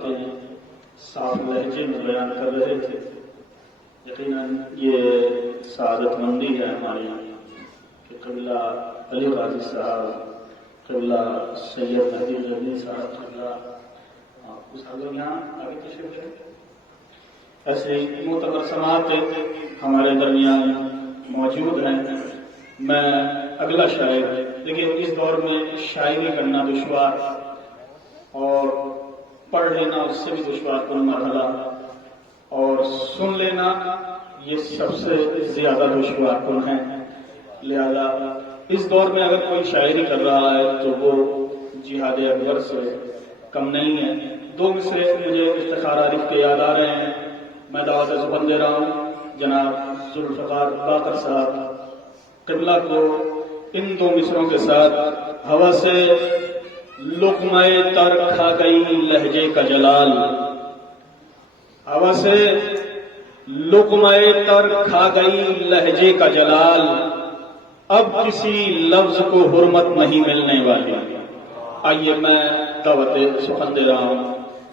باتیں صاف لہجے میں بیان کر رہے تھے. یقیناً یہ سعادت مندی ہے ہماری کہ قبلہ علی غازی صاحب، قبلہ سید مہدی غنی صاحب، قبلہ اس حضرت یہاں آگے تشریف ہے. ایسے معتبر سماعت ہمارے درمیان موجود ہیں. میں اگلا شاعر، دیکھیے اس دور میں شاعری کرنا دشوار اور پڑھ لینا اس سے بھی دشوار کن مرحلہ، اور سن لینا یہ سب سے زیادہ دشوار کن ہے. لہذا اس دور میں اگر کوئی شاعری کر رہا ہے تو وہ جہاد اکبر سے کم نہیں ہے. دو مصرے مجھے افتخار عارف کے یاد آ رہے ہیں. میں دعوت زبان دے رہا ہوں جناب ذوالفقار باقر صاحب قبلہ کو ان دو مصروں کے ساتھ. ہوا سے لقمہ تر کھا گئی لہجے کا جلال، ہوا سے لقمہ تر کھا گئی لہجے کا جلال، اب کسی لفظ کو حرمت نہیں ملنے والی. آئیے میں دعوت سخن دے رہا ہوں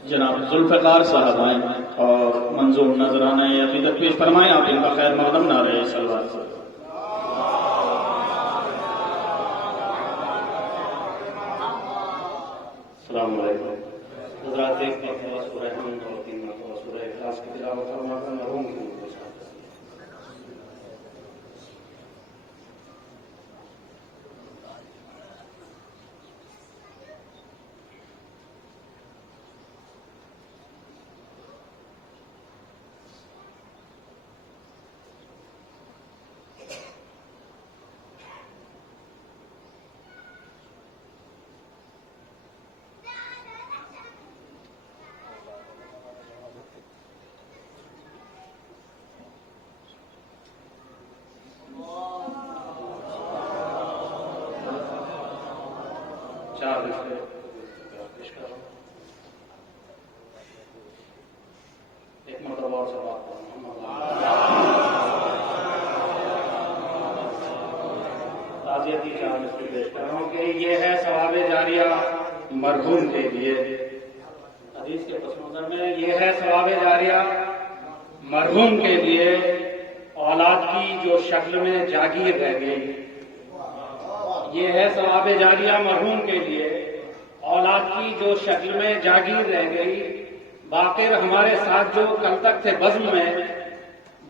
جناب ذوالفقار صاحب آئیں اور منظور نذرانہ عقیدت پیش فرمائیں. آپ ان کا خیر مقدم نہ رہے صلوات سے. السلام علیکم حضرات. ایک مرتبہ سورہ حمد اور 3 مرتبہ سورہ اخلاص کی تلاوت فرما کر مرحوم کی ایک مرتبہ اور سب تعزیتی چار مصرے پیش کر رہا ہوں کہ یہ ہے ثواب جاریہ مرحوم کے لیے. حدیث کے پس منظر میں یہ ہے ثواب جاریہ مرحوم کے لیے، اولاد کی جو شکل میں جاگیر رہ گئی. یہ ہے ثواب جاریہ مرحوم کے لیے، اولاد کی جو شکل میں جاگیر رہ گئی. باقر ہمارے ساتھ جو کل تک تھے بزم میں،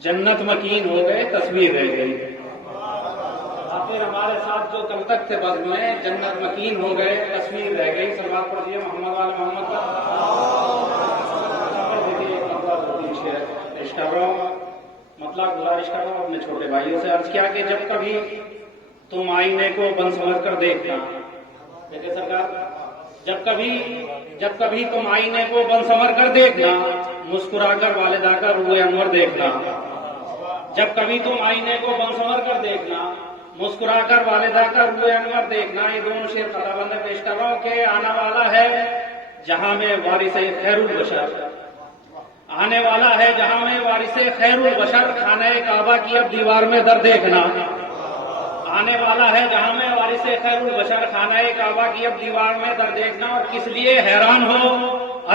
جنت مکین ہو گئے تصویر رہ گئی. باقر ہمارے ساتھ جو کل تک تھے بزم میں، جنت مکین ہو گئے تصویر رہ گئی. سلوات پڑھیے محمد وال محمد کا. پیش کر رہا ہوں، مطلب گزارش کر رہا ہوں اپنے چھوٹے بھائیوں سے. عرض کیا کہ جب کبھی تم آئینے کو بن سمجھ کر دیکھنا، دیکھیں سرکار، جب کبھی تم آئینے کو بن سمجھ کر دیکھنا، مسکرا کر والدہ کا روح انور دیکھنا. جب کبھی تم آئینے کو بن سمجھ کر دیکھنا، مسکرا کر والدہ کا روح انور دیکھنا. یہ دونوں شعر خطا بندہ پیش کر رہا ہوں کہ آنا والا ہے جہاں میں وارث خیر البشر، آنے والا ہے جہاں میں وارث خیر البشر، خانہ کعبہ کی اب دیوار میں در دیکھنا. آنے والا ہے جہاں میں وارث خیر البشر، خانہ کعبہ کی اب دیوار میں در دیکھنا. اور کس لیے حیران ہو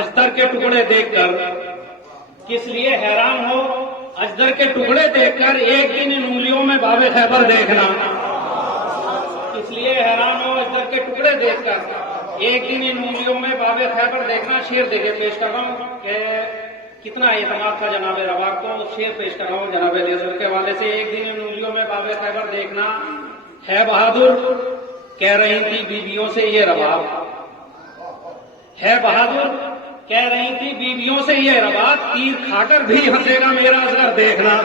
اجدر کے ٹکڑے دیکھ کر، کس لیے حیران ہو اجدر کے ٹکڑے دیکھ کر، ایک دن ان انگلیوں میں باب خیبر دیکھنا. کس لیے حیران ہو اجدر کے ٹکڑے دیکھ کر، ایک دن ان انگلیوں میں باب خیبر دیکھنا. شعر دیکھے پیش کر رہا ہوں کہ کتنا اعتماد تھا جناب رواق کو. شعر پیش کر رہا ہوں جناب علیہ کے حوالے سے. ایک دن ان انگلیوں میں باب خیبر دیکھنا، ہے بہادر کہہ رہی تھی بیویوں سے یہ رباب، ہے بہادر کہہ رہی تھی بیویوں سے یہ رباب، تیر کھا کر بھی ہنسے گا میرا اصغر دیکھنا.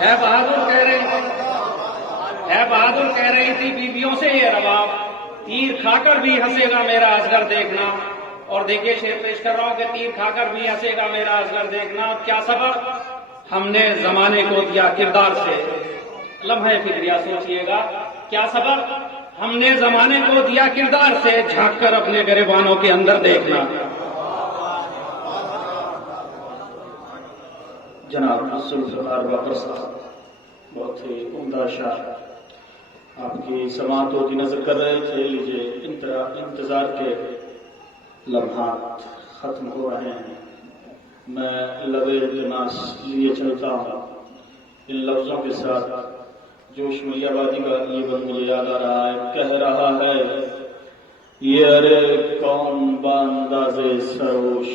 ہے بہادر کہہ رہی تھی بیویوں سے یہ رباب، تیر کھا کر بھی ہنسے گا میرا اصغر دیکھنا. اور دیکھیے شعر پیش کر رہا ہوں کہ تیر کھا کر بھی ہنسے گا میرا اصغر دیکھنا. کیا سبب ہم نے زمانے کو دیا کردار سے، لمحہ فکریہ سوچئے گا. کیا سبب ہم نے زمانے کو دیا کردار سے، جھانک کر اپنے گریبانوں کے اندر دیکھنا. جناب ذوالفقار باقر صاحب بہت ہی عمدہ شاعر، آپ کی سماعت ہوتی نظر کر رہے تھے. لیجیے انتظار کے لمحات ختم ہو رہے ہیں. میں لبے التماس لیے چلتا ہوں ان لفظوں کے ساتھ جو شملی آبادی کا یہ بند مجھے یاد آ رہا ہے. کہہ رہا ہے یہ ارے کون بانداز سروش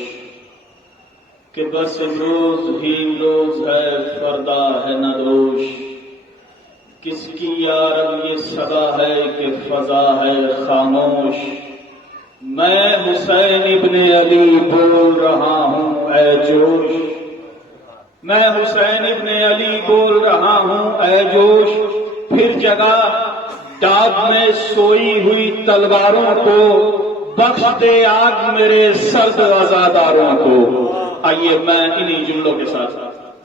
کہ بس امروز ہی امروز ہے فردا ہے ندوش. کس کی یارب یہ صدا ہے کہ فضا ہے خاموش. میں حسین ابن علی بول رہا ہوں اے جوش. میں حسین ابن علی بول رہا ہوں اے جوش. پھر جگہ ڈاگ میں سوئی ہوئی تلواروں کو بخش دے آگ میرے سرد عزاداروں کو. آئیے میں انہی جملوں کے ساتھ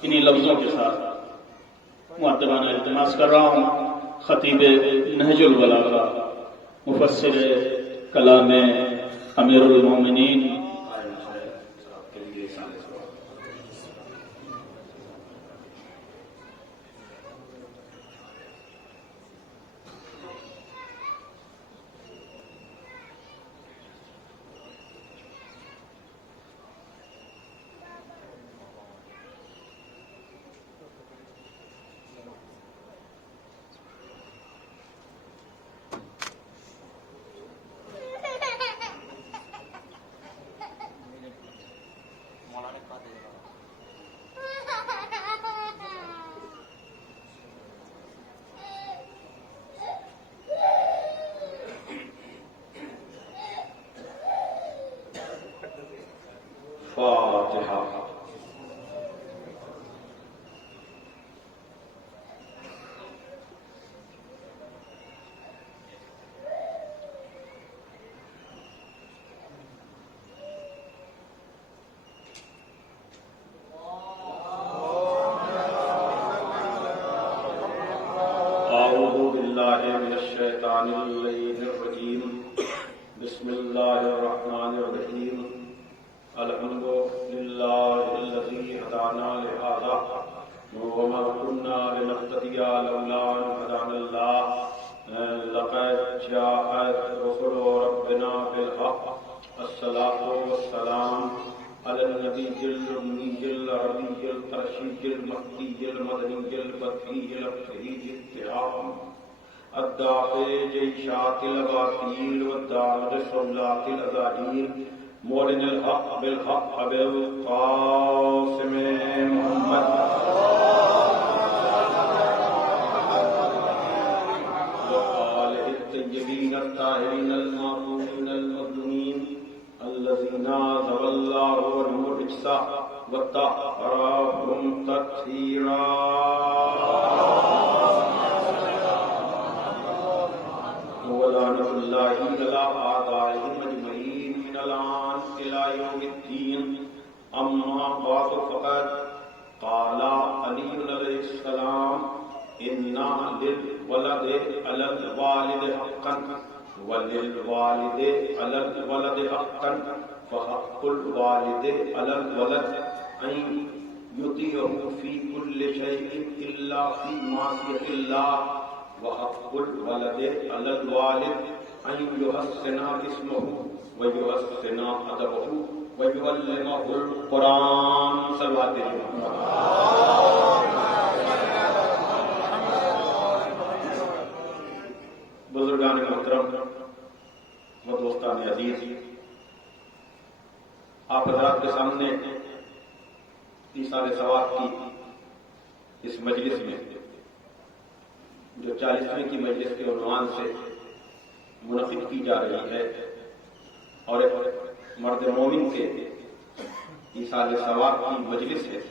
انہی لفظوں کے ساتھ مؤدبانہ التماس کر رہا ہوں خطیب نہج البلاغہ مفسر کلام امیر المومنین فاتحہ. اعوذ باللہ من الشیطان اللعین الرجیم. بسم اللہ الرحمن الرحیم. الحمد للہ الذی ہدانا لہذا وما كنا لنهتدی لولا ان هدانا اللہ. لقد جاءت رسل ربنا بالحق. الصلاة والسلام على النبي الأمي العربي القرشي المكي المدني البدري الأبشري التهام الدافع جيشات الأباطيل والدامر الصلات الأزاهير مولن الحق بالحق بالقاسم محمد وآله الطيبين الطاهرين المعصومين المظلومين الذين ذوى الله عنهم الرجس وطهرهم تطهيرا. ولعنة الله على أعدائهم أجمعين من الآن إلى يوم الدين. أما بعد فقد قال علي عليه السلام إن للولد على الوالد حقا وللوالد على الولد حقا فحق الوالد على الولد أن يطيعه في كل شيء إلا في معصية الله وحق الولد على الوالد أن يحسن اسمه ويحسن أدبه ويعلمه القرآن. صلوات بزرگان محترم و دوستان عزیز، آپ حضرات کے سامنے ایثار ثواب کی اس مجلس میں جو 40ویں کی مجلس کے عنوان سے منعقد کی جا رہی ہے اور ایک مرد مومن کے ایثار ثواب کی مجلس ہے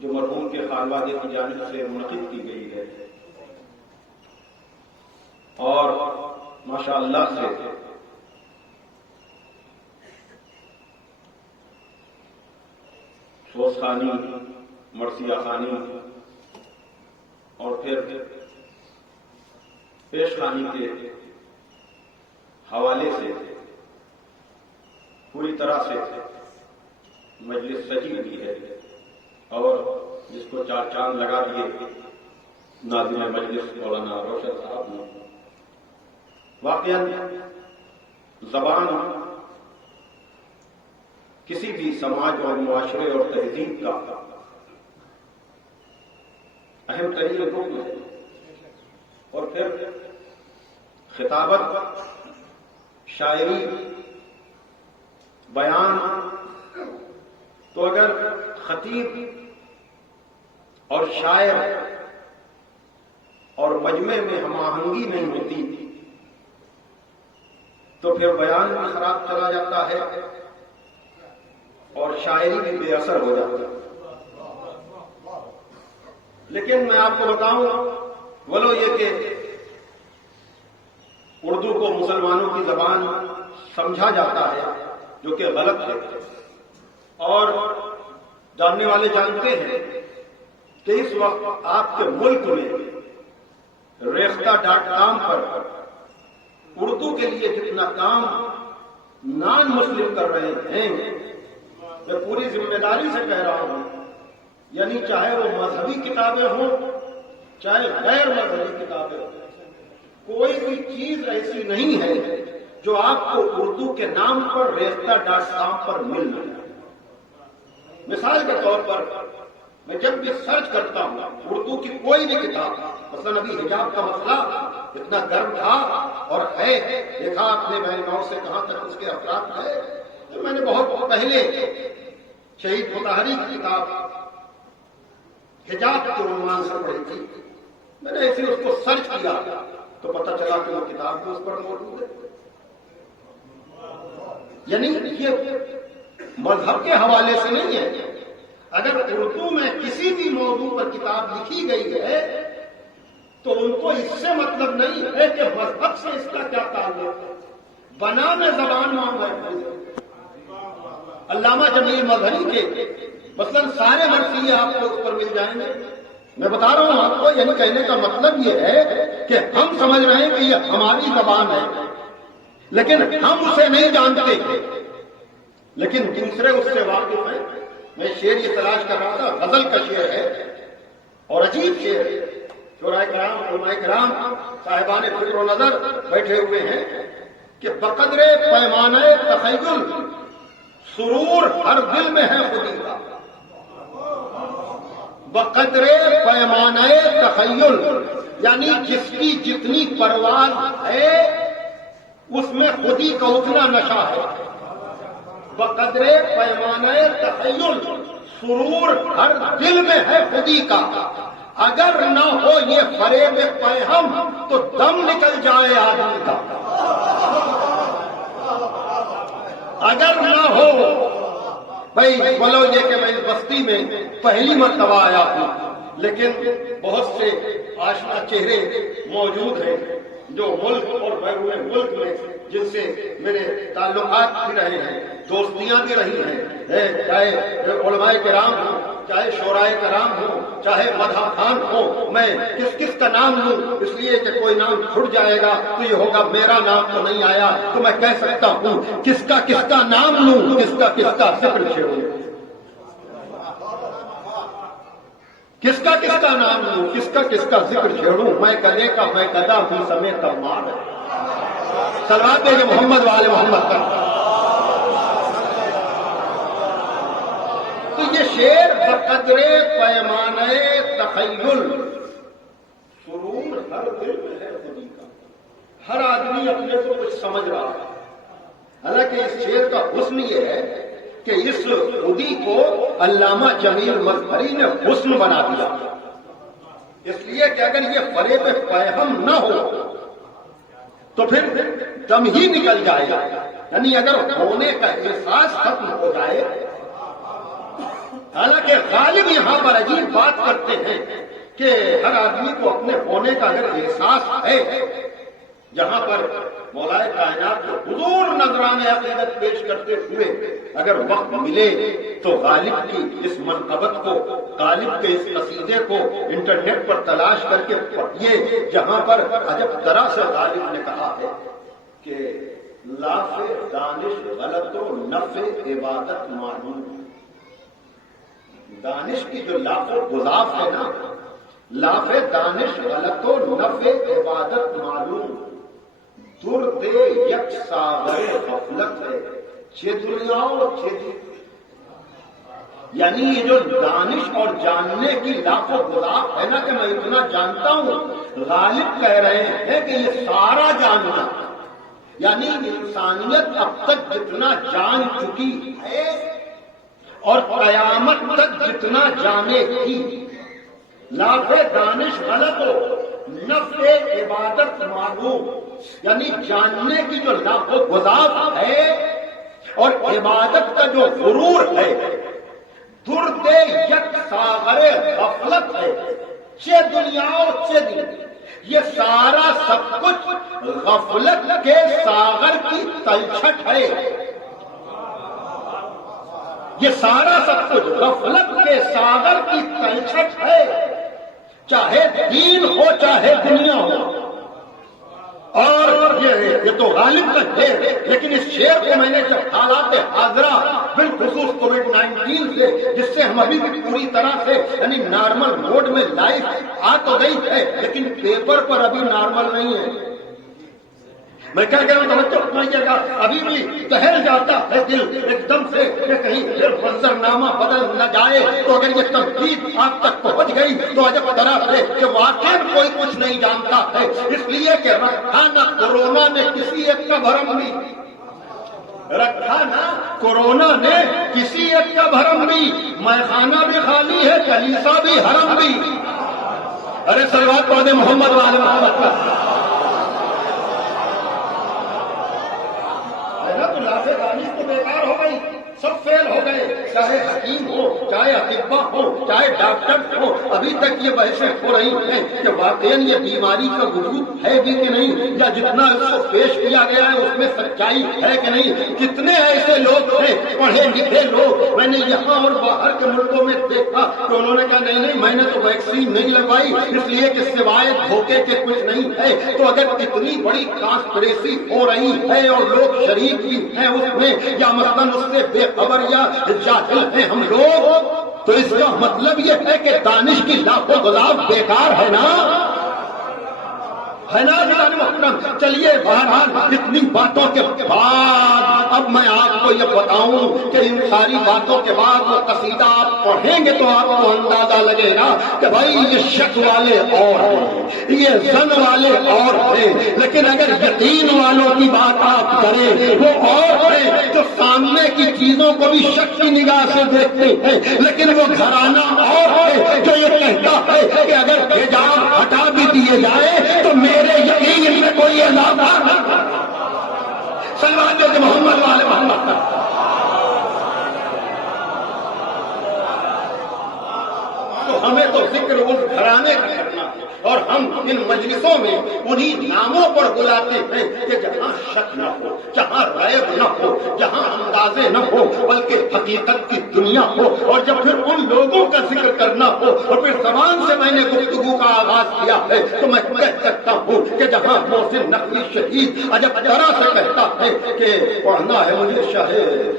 جو مرحوم کے خانوادے کی جانب سے منعقد کی گئی ہے اور ماشاء اللہ سے سوز خانی، مرثیہ خانی اور پھر پیش خانی کے حوالے سے پوری طرح سے مجلس سجی ہوئی ہے اور جس کو 4 چاند لگا دیے ناظم مجلس مولانا روشن صاحب نے. واقعاً زبان کسی بھی سماج اور معاشرے اور تہذیب کا اہم ترین رکن ہے. اور پھر خطابت، شاعری، بیان، تو اگر خطیب اور شاعر اور مجمع میں ہم آہنگی نہیں ہوتی تو پھر بیان بھی خراب چلا جاتا ہے اور شاعری بھی بے اثر ہو جاتی ہے. لیکن میں آپ کو بتاؤں، ولو یہ کہ اردو کو مسلمانوں کی زبان سمجھا جاتا ہے جو کہ غلط ہے، اور جاننے والے جانتے ہیں کہ اس وقت آپ کے ملک میں ریختہ.com پر اردو کے لیے جتنا کام نان مسلم کر رہے ہیں، میں پوری ذمہ داری سے کہہ رہا ہوں، یعنی چاہے وہ مذہبی کتابیں ہوں چاہے غیر مذہبی کتابیں ہوں، کوئی بھی چیز ایسی نہیں ہے جو آپ کو اردو کے نام پر ریختہ.com پر مل رہی ہے. مثال کے طور پر میں جب بھی سرچ کرتا ہوں اردو کی کوئی بھی کتاب، مثلا ابھی حجاب کا مسئلہ اتنا گرم تھا اور ہے، دیکھا آپ نے میں نو سے کہاں تک اس کے اثرات ہے، تو میں نے بہت پہلے شہید مطہری کی کتاب حجاب کے عنوان سے پڑھی تھی. میں نے ایسے اس کو سرچ کیا تو پتہ چلا کہ وہ کتاب بھی اس پر موجود ہے. یعنی یہ مذہب کے حوالے سے نہیں ہے. اگر اردو میں کسی بھی موضوع پر کتاب لکھی گئی ہے تو ان کو اس سے مطلب نہیں ہے کہ مذہب سے اس کا کیا تعلق ہے. بنا میں زبان محفوظ ہے. علامہ جمیل مظہری کے مثلا سارے مرثیے آپ کو اس پر مل جائیں گے. میں بتا رہا ہوں آپ کو، یعنی کہنے کا مطلب یہ ہے کہ ہم سمجھ رہے ہیں کہ یہ ہماری زبان ہے لیکن ہم اسے نہیں جانتے، لیکن دوسرے اس سے واقف ہیں. میں شعر یہ تلاش کر رہا تھا، غزل کا شعر ہے اور عجیب شعر ہے. شعراء کرام، علماء کرام، صاحبان فکر و نظر بیٹھے ہوئے ہیں کہ بقدر پیمانہ تخیل سرور ہر دل میں ہے خودی کا. بقدر پیمانہ تخیل یعنی جس کی جتنی پرواز ہے اس میں خودی کا اتنا نشہ ہے. بقدر پیمانہ تخیل سرور ہر دل میں ہے خودی کا. اگر نہ ہو یہ فریب پیہم تو دم نکل جائے آدمی کا. اگر نہ ہو بھائی، بولو یہ کہ میں اس بستی میں پہلی مرتبہ آیا ہوں لیکن بہت سے آشنا چہرے موجود ہیں جو ملک اور بیرون ملک میں جن سے میرے تعلقات بھی رہے ہیں، دوستیاں بھی رہی ہیں، چاہے علماء کرام ہوں، چاہے شعراء کرام ہوں، چاہے مدح خان ہو. میں کس کا نام لوں، اس لیے کہ کوئی نام چھٹ جائے گا تو یہ ہوگا میرا نام تو نہیں آیا، تو میں کہہ سکتا ہوں کس کا نام لوں، کس کا ذکر چھیڑوں، کس کا نام لوں، کس کا ذکر چھیڑوں. میں کدے کا میں کدا ہوں سمیت مار. صلوات دے محمد والے محمد کا. تو یہ شعر بقدر پیمانہ تخیل سرور ہر دل میں ہے خودی کا. ہر آدمی اپنے کو کچھ سمجھ رہا ہے، حالانکہ اس شعر کا حسن یہ ہے کہ اس خودی کو علامہ جمیل مظہری نے حسن بنا دیا. اس لیے کہ اگر یہ فریب پیہم نہ ہو تو پھر دم ہی نکل جائے گا. یعنی اگر ہونے کا احساس ختم ہو جائے. حالانکہ غالب یہاں پر عجیب بات کرتے ہیں کہ ہر آدمی کو اپنے ہونے کا اگر احساس ہے، جہاں پر مولا کائنات کو حضور نذرانہ عقیدت پیش کرتے ہوئے اگر وقت ملے تو غالب کی اس منقبت کو، غالب کے اس قصیدے کو انٹرنیٹ پر تلاش کر کے پڑھیے، جہاں پر عجب طرح سے غالب نے کہا ہے کہ لاف دانش غلط و نفع عبادت معلوم. دانش کی جو لاف و گزاف ہے نا، لاف دانش غلط و نفع عبادت معلوم. درد یک ساغر غفلت ہے، چھ دنیا و یعنی یہ جو دانش اور جاننے کی لاکھوں گزاف ہے نا کہ میں اتنا جانتا ہوں، غالب کہہ رہے ہیں کہ یہ سارا جاننا، یعنی انسانیت اب تک جتنا جان چکی ہے اور قیامت تک جتنا جانے کی، لاکھ دانش غلط ہو، نفع عبادت معلوم، یعنی جاننے کی جو لاکھوں گزاف ہے اور عبادت کا جو غرور ہے، درد یک ساغر غفلت ہے، چہ دنیا اور چہ دن، یہ سارا سب کچھ غفلت کے ساغر کی تلچھٹ ہے، یہ سارا سب کچھ غفلت کے ساغر کی تلچھٹ ہے، چاہے دین ہو چاہے دنیا ہو۔ اور یہ تو غالب کا شعر، لیکن اس شعر کو میں نے جب حالات حاضرہ بالخصوص کووڈ-19 سے، جس سے ہم ابھی بھی پوری طرح سے یعنی نارمل موڈ میں لائف آ تو گئی ہے لیکن پیپر پر ابھی نارمل نہیں ہے۔ میں کیا کہہ رہا ہوں توجہ فرمائیے گا، ابھی بھی دہل جاتا ہے دل ایک دم سے کہ کہیں پھر منظرنامہ بدل نہ جائے، تو اگر یہ تنقید آپ تک پہنچ گئی تو عجب طرح ہے کہ واقعی کوئی کچھ نہیں جانتا ہے، اس لیے کہ رکھا نہ کورونا نے کسی ایک کا بھرم بھی، رکھا نہ کورونا نے کسی ایک کا بھرم بھی، میخانہ بھی خالی ہے کلیسا بھی حرم بھی۔ ارے صلوات پڑھ محمد والے محمد کا، دانش تو بیکار ہو گئی، سب فیل ہو گئے، چاہے حکیم ہو چاہے اطباء ہو چاہے ڈاکٹر ہو۔ ابھی تک یہ بحثیں ہو رہی ہیں کہ واقعی یہ بیماری کا وجود ہے بھی کہ نہیں، یا جتنا اس کو پیش کیا گیا ہے اس میں سچائی ہے کہ نہیں۔ کتنے ایسے لوگ ہیں پڑھے لکھے لوگ، میں نے یہاں اور باہر کے ملکوں میں دیکھا کہ انہوں نے کہا نہیں میں نے تو ویکسین نہیں لگوائی اس لیے کہ سوائے دھوکے کے کچھ نہیں ہے۔ تو اگر اتنی بڑی کانسپریسی ہو رہی ہے اور لوگ شریک بھی ہیں اس میں، یا مثلاً اس سے بے خبر یا جاہل ہیں ہم لوگ، تو اس کا مطلب یہ ہے کہ دانش کی لاکھوں گزاف بیکار ہے نا، ہے نا جناب محترم۔ چلیے بہرحال اتنی باتوں کے بعد اب میں آپ کو یہ بتاؤں کہ ان ساری باتوں کے بعد وہ قصیدہ آپ پڑھیں گے تو آپ کو اندازہ لگے گا کہ بھائی یہ شک والے اور ہیں، یہ زن والے اور ہیں، لیکن اگر یقین والوں کی بات آپ کریں وہ اور ہیں جو سامنے کی چیزوں کو بھی شک کی نگاہ سے دیکھتے ہیں، لیکن وہ گھرانہ اور ہے جو یہ کہتا ہے کہ اگر حجاب ہٹا بھی دیے جائے تو میرے یقین میں کوئی اضافہ نہ، صلوات محمد والے محمد کا۔ تو ہمیں تو ذکر اس گھرانے کا کرنا ہے، اور ہم ان مجلسوں میں انہی ناموں پر بلاتے ہیں کہ جہاں شک نہ ہو، جہاں ریب نہ ہو، جہاں اندازے نہ ہو، بلکہ حقیقت کی دنیا ہو۔ اور جب پھر ان لوگوں کا ذکر کرنا ہو اور پھر زبان سے میں نے گفتگو کا آغاز کیا ہے تو میں کہہ سکتا ہوں کہ جہاں محسن نقوی شہید عجب طرح سے کہتا ہے کہ پڑھنا ہے مجھے شاہ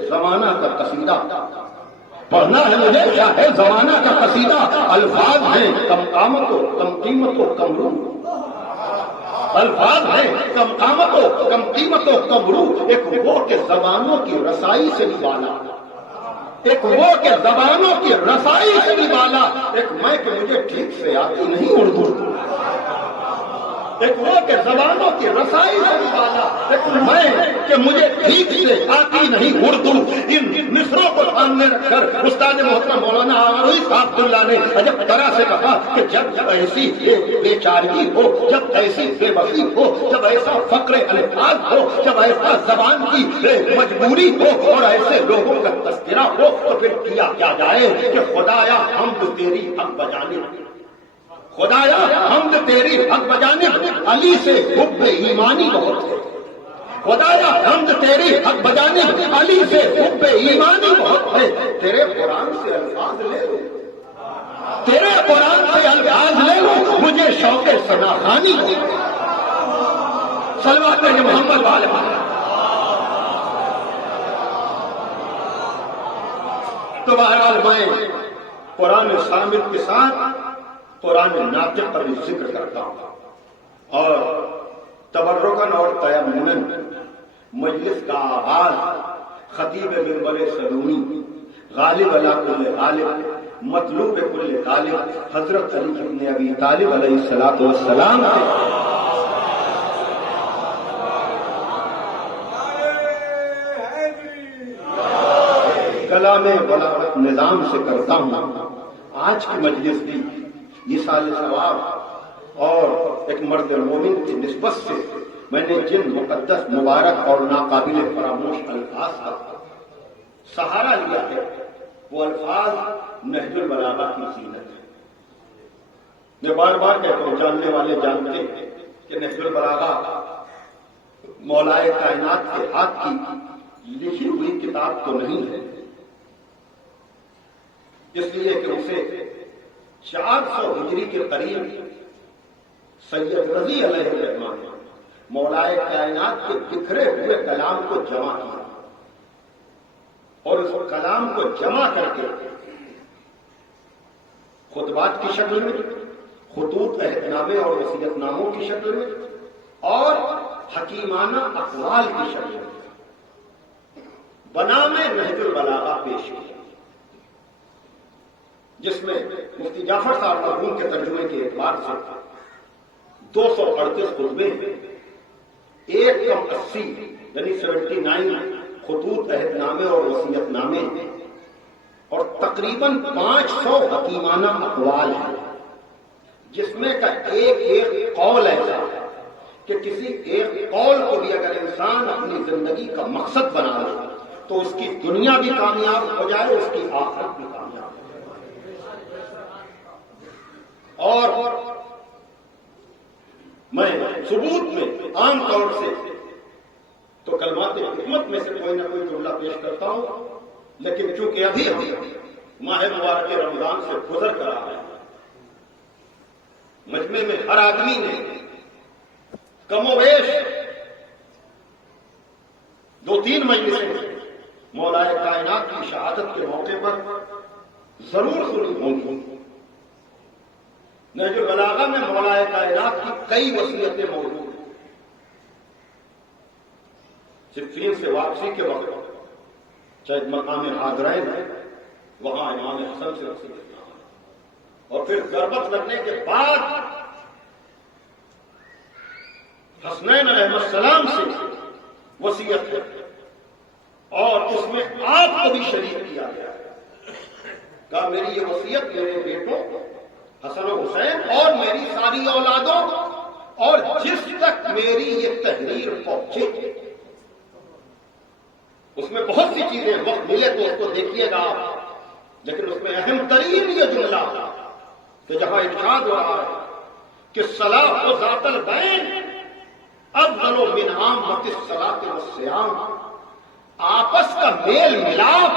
زمانہ کا قصیدہ، پڑھنا ہے مجھے شاہ زمانہ کا قصیدہ، الفاظ ہیں کم قامت و کم قیمت و کم روح، الفاظ ہیں کم قامت و کم قیمت و کم روح، ایک وہ کہ زبانوں کی رسائی سے نوالا، ایک وہ کہ زبانوں کی رسائی سے نوالا، ایک میں کہ مجھے ٹھیک سے آتی نہیں اردو، ایک وہ کہ زبانوں کی رسائی سے نوالا، ایک میں کہ مجھے ٹھیک سے آتی نہیں اردو۔ ان مصروں کو سامنے رکھ کر استاد محترم مولانا آغروی صاحب اللہ نے عجب طرح سے کہا کہ جب ایسی بے چارگی ہو، جب ایسی بے بسی ہو، جب ایسا فقر الفاظ ہو، جب ایسا زبان کی مجبوری ہو اور ایسے لوگوں کا تذکرہ ہو تو پھر کیا جائے کہ خدایا حمد تیری حق بجانب، خدایا حمد تیری حق بجانب علی سے حب ایمانی بہت ہے، خدایا حمد تیری حق بجانب علی سے حب ایمانی بہت ہے۔ تیرے قرآن سے الفاظ لے لو، تیرے قرآن سے الفاظ لے لو، مجھے شوق ثناخوانی ہو، صلوات محمد والے محمد۔ تو بہرحال میں قرآن شامل کے ساتھ قرآن ناطق پر بھی ذکر کرتا ہوں، اور تبرکن اور تیمنن مجلس کا آغاز خطیب منبر سلومی غالب علی کل غالب، مطلوب کل طالب حضرت علی ابن ابی طالب علیہ الصلوۃ والسلام تھے۔ کلام بلاغت نظام سے کرتا ہوں۔ آج کی مجلس بھی ایصال ثواب اور ایک مرد مومن کی نسبت سے میں نے جن مقدس مبارک اور ناقابل فراموش الفاظ کا سہارا لیا ہے وہ الفاظ نہج البلاغہ کی زینت ہے۔ میں بار بار کہتا ہوں، جاننے والے جانتے ہیں کہ نہج البلاغہ مولائے کائنات کے ہاتھ کی لکھی ہوئی کتاب تو نہیں ہے، اس لیے کہ اسے 400 ہجری کے قریب سید رضی علیہ الرحمٰن مولائے کائنات کے بکھرے ہوئے کلام کو جمع کیا اور اس کلام کو جمع کر کے خطبات کی شکل میں، خطوط عہد نامے اور وصیت ناموں کی شکل میں اور حکیمانہ اقوال کی شکل میں بنام نہج البلاغہ پیش کیا، جس میں مفتی جعفر صاحب مرحوم کے ترجمے کے اعتبار سے 238 خطبے ہیں، 180 یعنی 79 خطوط عہد نامے اور وصیت نامے ہیں اور تقریباً 500 حکیمانہ اقوال ہیں، جس میں کا ایک قول ایسا ہے کہ کسی ایک قول کو بھی اگر انسان اپنی زندگی کا مقصد بنا لے تو اس کی دنیا بھی کامیاب ہو جائے، اس کی آخرت بھی کامیاب ہو جائے۔ اور میں ثبوت میں عام طور سے تو کلمات حکمت میں سے کوئی نہ کوئی جملہ پیش کرتا ہوں، لیکن چونکہ ابھی ماہ مبارک رمضان سے گزر کر آ رہے ہیں، مجمع میں ہر آدمی نے کم و بیش 2-3 مجلسیں مولائے کائنات کی شہادت کے موقع پر ضرور سنی ہوں گی۔ نہج البلاغہ میں مولائے کائنات کی کئی وصیتیں موجود ہیں۔ صفین سے واپسی کے وقت چاہے مقام حاضرین ہے، وہاں امام حسن سے وصیت، اور پھر ضربت لگنے کے بعد حسنین علیہ السلام سے وصیت ہے، اور اس میں آپ کو بھی شریک کیا گیا ہے۔ کہا میری یہ وصیت میرے بیٹوں حسن و حسین اور میری ساری اولادوں اور جس تک میری یہ تحریر پہنچے، اس میں بہت سی چیزیں وقت ملے تو اس کو دیکھیے گا، لیکن اس میں اہم ترین یہ جملہ کہ جہاں ارشاد ہو رہا ہے کہ صلاح و ذات البین افضل من عامۃ الصلاۃ والصیام، آپس کا میل ملاپ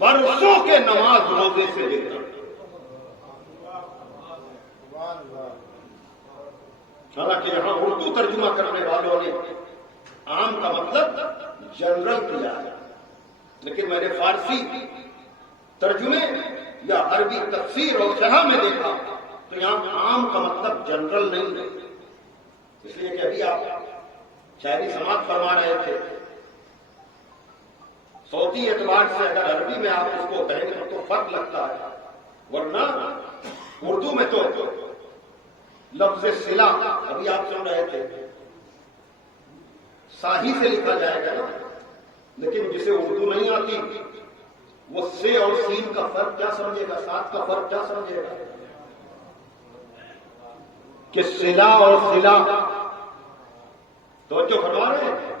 برسوں کے نماز روزے سے بہتر۔ حالانکہ یہاں اردو ترجمہ کرنے والوں نے عام کا مطلب جنرل کیا ہے، لیکن میں نے فارسی ترجمے یا عربی تفسیر اور شرح میں دیکھا تو یہاں عام کا مطلب جنرل نہیں ہے، اس لیے کہ ابھی آپ شاعری سماعت فرما رہے تھے، صوتی اعتبار سے اگر عربی میں آپ اس کو کہیں گے تو فرق لگتا ہے، ورنہ اردو میں تو لفظ صلہ ابھی آپ سن رہے تھے ساہی سے لکھا جائے گا نا، لیکن جسے اردو نہیں آتی وہ سے اور سین کا فرق کیا سمجھے گا، ساتھ کا فرق کیا سمجھے گا کہ صلہ اور صلہ توجہ فرما رہے ہیں،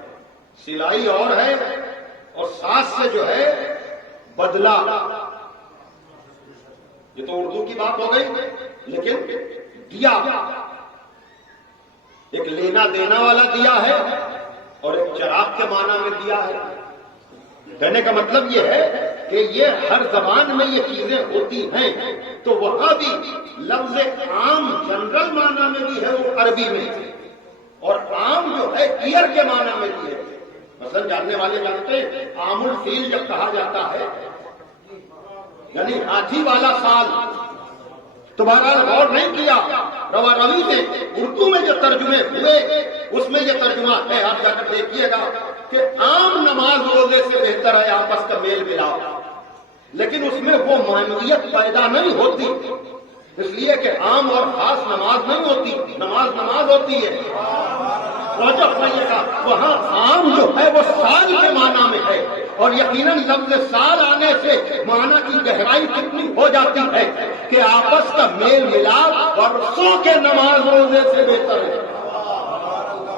سلائی اور ہے اور ساتھ سے جو ہے بدلہ، یہ تو اردو کی بات ہو گئی، لیکن دیا ایک لینا دینا والا دیا ہے اور ایک چراغ کے معنی میں دیا ہے۔ کہنے کا مطلب یہ ہے کہ یہ ہر زبان میں یہ چیزیں ہوتی ہیں، تو وہاں بھی لفظ عام جنرل معنی میں بھی ہے وہ عربی میں، اور عام جو ہے ایئر کے معنی میں بھی ہے۔ مثلا جاننے والے جانتے ہیں عام الفیل جب کہا جاتا ہے یعنی ہاتھی والا سال، تو بہرحال غور نہیں کیا، روا روی میں اردو میں جو ترجمے ہوئے اس میں یہ ترجمہ ہے، آپ جا کر دیکھیے گا کہ عام نماز روزے سے بہتر ہے آپس کا میل ملاپ، لیکن اس میں وہ معنویت پیدا نہیں ہوتی، اس لیے کہ عام اور خاص نماز نہیں ہوتی، نماز ہوتی ہے۔ وہاں عام جو ہے وہ سال کے معنی میں ہے، اور یقیناً لفظ سال آنے سے معنی کی گہرائی کتنی ہو جاتی ہے کہ آپس کا میل ملاپ برسوں کے نماز روزے سے بہتر ہے۔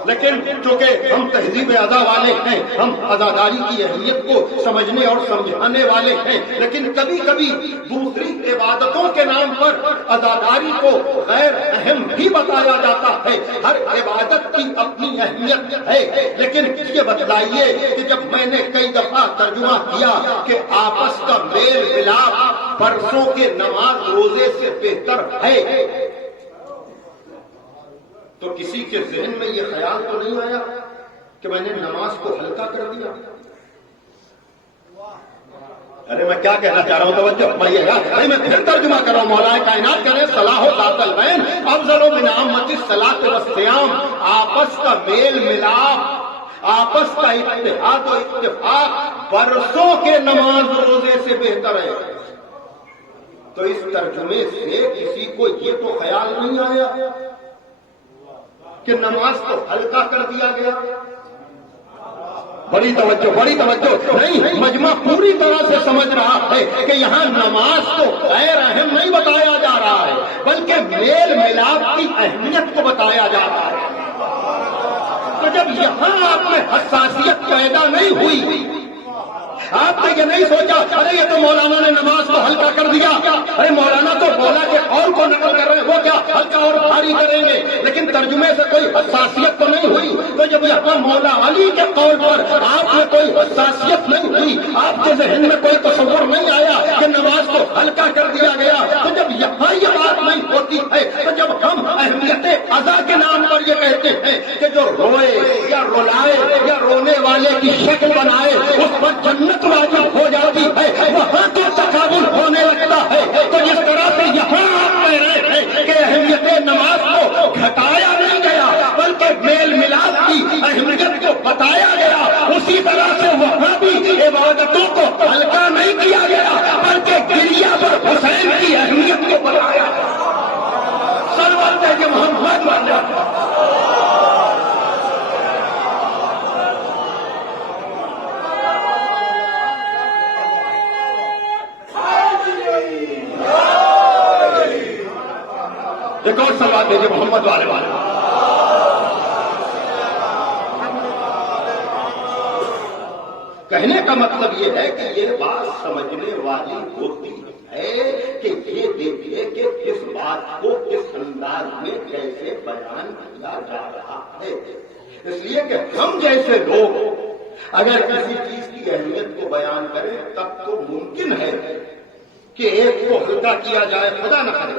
لیکن چونکہ ہم تہذیب ادا والے ہیں، ہم عزاداری کی اہمیت کو سمجھنے اور سمجھانے والے ہیں، لیکن کبھی کبھی دوسری عبادتوں کے نام پر عزاداری کو غیر اہم بھی بتایا جاتا ہے۔ ہر عبادت کی اپنی اہمیت ہے، لیکن یہ بتلائیے کہ جب میں نے کئی دفعہ ترجمہ کیا کہ آپس کا میل ملاپ برسوں کے نماز روزے سے بہتر ہے، تو کسی کے ذہن میں یہ خیال تو نہیں آیا کہ میں نے نماز کو ہلکا کر دیا؟ ارے میں کیا کہنا چاہ رہا ہوں، توجہ فرمائیے گا۔ میں پھر ترجمہ کر رہا ہوں، مولا کائنات کہہ رہے صلاح ذات البین افضل من عامۃ الصلاۃ والصیام، آپس کا میل ملاپ، آپس کا اتحاد و اتفاق برسوں کے نماز روزے سے بہتر ہے۔ تو اس ترجمے سے کسی کو یہ تو خیال نہیں آیا کہ نماز کو ہلکا کر دیا گیا؟ بڑی توجہ نہیں، مجمع پوری طرح سے سمجھ رہا ہے کہ یہاں نماز کو غیر اہم نہیں بتایا جا رہا ہے، بلکہ میل ملاپ کی اہمیت کو بتایا جا رہا ہے۔ تو جب یہاں آپ میں حساسیت پیدا نہیں ہوئی، آپ نے یہ نہیں سوچا ارے یہ تو مولانا نے نماز کو ہلکا کر دیا، ارے مولانا تو بولا کہ قول کو نقل کر رہے ہیں، وہ کیا ہلکا اور بھاری کریں گے، لیکن ترجمے سے کوئی حساسیت تو نہیں ہوئی۔ تو جب یہاں مولا علی کے قول پر آپ میں کوئی حساسیت نہیں ہوئی، آپ کے ذہن میں کوئی تصور نہیں آیا کہ نماز کو ہلکا کر دیا گیا، تو جب یہاں یہ بات نہیں ہوتی ہے، تو جب ہم اہمیت ادا کے نام پر یہ کہتے ہیں کہ جو روئے یا رلائے یا رونے والے کی شکل بنائے اس پر جنت واجب ہو جاتی ہے، وہاں تو تقابل ہونے لگتا ہے۔ تو جس طرح سے یہاں آپ کہہ رہے ہیں کہ اہمیت نماز کو گھٹایا نہیں گیا بلکہ میل ملاپ کی اہمیت کو بتایا گیا، اسی طرح سے وہاں بھی عبادتوں کو ہلکا نہیں کیا گیا بلکہ گریا پر حسین کی اہمیت کو بتایا۔ سرور ہے کہ محمد بن جاتا۔ ایک اور سوال دیجیے محمد والے کہنے کا مطلب یہ ہے کہ یہ بات سمجھنے والی ہوتی ہے کہ یہ دیکھیے کہ کس بات کو کس انداز میں کیسے بیان کیا جا رہا ہے۔ اس لیے کہ ہم جیسے لوگ اگر کسی چیز کی اہمیت کو بیان کریں تب تو ممکن ہے کہ ایک کو ہلکا کیا جائے، خدا نہ کرے،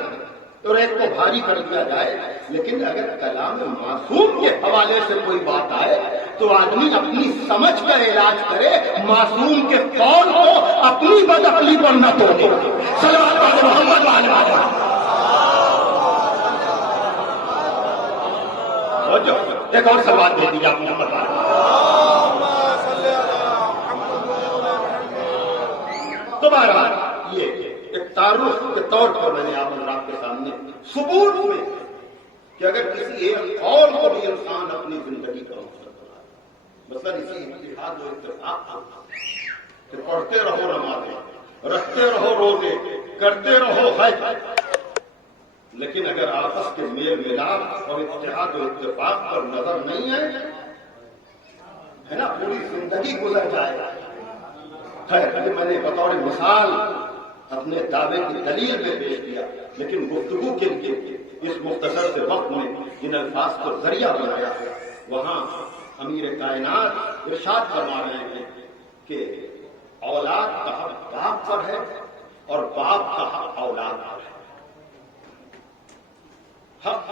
اور ایک کو بھاری کر دیا جائے، لیکن اگر کلام معصوم کے حوالے سے کوئی بات آئے تو آدمی اپنی سمجھ کا علاج کرے، معصوم کے قول کو اپنی بدعقلی پر نہ توڑے۔ صلوات علی محمد وعلی ایک اور سوال دے دیجیے آپ محمد وعلی۔ تو بہرحال یہ ایک تعارف کے طور پر میں نے آپ حضرات کے سامنے ثبوت میں کہ اگر کسی ایک قول کو بھی انسان اپنی زندگی کا مقصد بنا، مثلا اسی اتحاد و اتفاق کہ پڑھتے رہو نمازیں، رکھتے رہو روزے، کرتے رہو حج، لیکن اگر آپس کے میل ملاپ اور اتحاد و اتفاق پر نظر نہیں ہے نا، پوری زندگی گزر جائے گا۔ میں نے بطور مثال اپنے دعوے کی دلیل میں پیش کیا، لیکن گفتگو کے لیے اس مختصر سے وقت میں جن الفاظ کو ذریعہ بنایا وہاں امیر کائنات ارشاد فرما رہے ہیں کہ اولاد کا حق باپ پر ہے اور باپ کا حق اولاد پر ہے۔ حق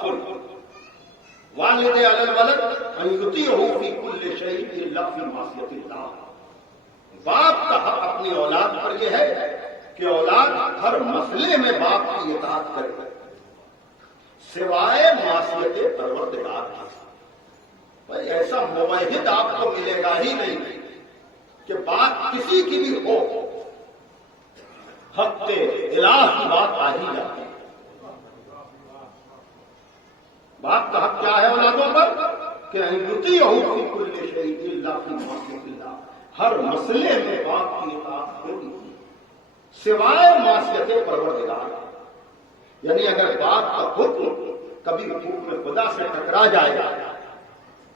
والد علی الولد ان یطیعہ فی کل شیء الا فی معصیۃ اللہ، باپ کا حق اپنی اولاد پر یہ ہے کہ اولاد ہر مسئلے میں باپ کی اطاعت کرے سوائے معصیت پروردگار کی۔ بھائی ایسا موحد آپ کو ملے گا ہی نہیں کہ بات کسی کی بھی ہو حق الہ کی بات آ ہی جاتی ہے. بات کا حق کیا ہے اولادوں پر کہ ہر مسئلے میں باپ کی اطاعت ہوگی سوائے معصیت پروردگار. یعنی اگر باپ کا حکم کبھی حکم خدا سے ٹکرا جائے گا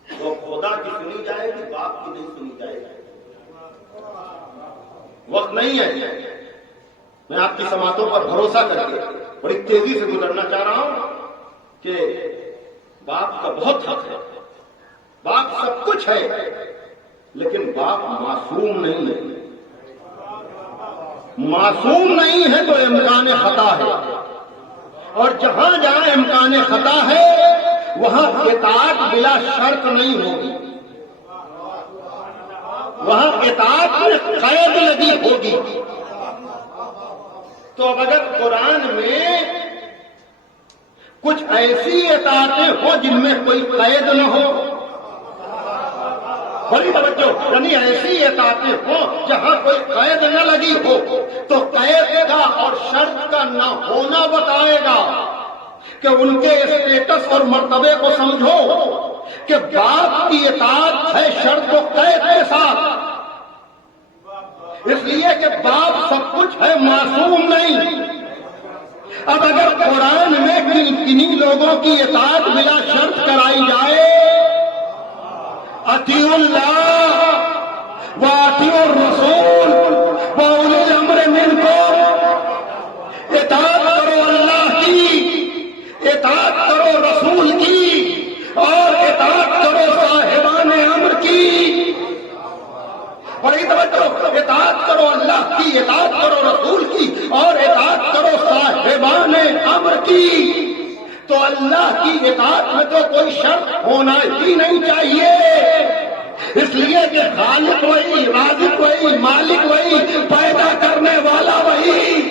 تو خدا کی سنی جائے گی, باپ کی نہیں سنی جائے گی. وقت نہیں ہے, میں آپ کی سماعتوں پر بھروسہ کر کے بڑی تیزی سے گزرنا چاہ رہا ہوں کہ باپ کا بہت حق ہے, باپ سب کچھ ہے, لیکن باپ معصوم نہیں ہے. معصوم نہیں ہے تو امکان خطا ہے, اور جہاں جہاں امکان خطا ہے وہاں اطاعت بلا شرط نہیں ہوگی, وہاں اطاعت میں قید لگی ہوگی. تو اب اگر قرآن میں کچھ ایسی اطاعتیں ہو جن میں کوئی قید نہ ہو, بڑی توجہ, یعنی ایسی اطاعتیں ہوں جہاں کوئی قید نہ لگی ہو, تو قید کا اور شرط کا نہ ہونا بتائے گا کہ ان کے اسٹیٹس اور مرتبے کو سمجھو کہ باپ کی اطاعت ہے شرط و قید کے ساتھ, اس لیے کہ باپ سب کچھ ہے, معصوم نہیں. اب اگر قرآن میں کنہیں لوگوں کی اطاعت بلا شرط کرائی جائے, اطیعوا اللہ واطیعوا الرسول واولی الامر منکم, اطاعت کرو اللہ کی, اطاعت کرو رسول کی, اور اطاعت کرو صاحبان امر کی. بڑی توجہ, اطاعت کرو اللہ کی, اطاعت کرو رسول کی, اور اطاعت کرو صاحبان امر کی. تو اللہ کی اطاعت میں تو کوئی شرط ہونا ہی نہیں چاہیے, اس لیے کہ خالق وہی, رازق وہی, مالک وہی, پیدا کرنے والا وہی.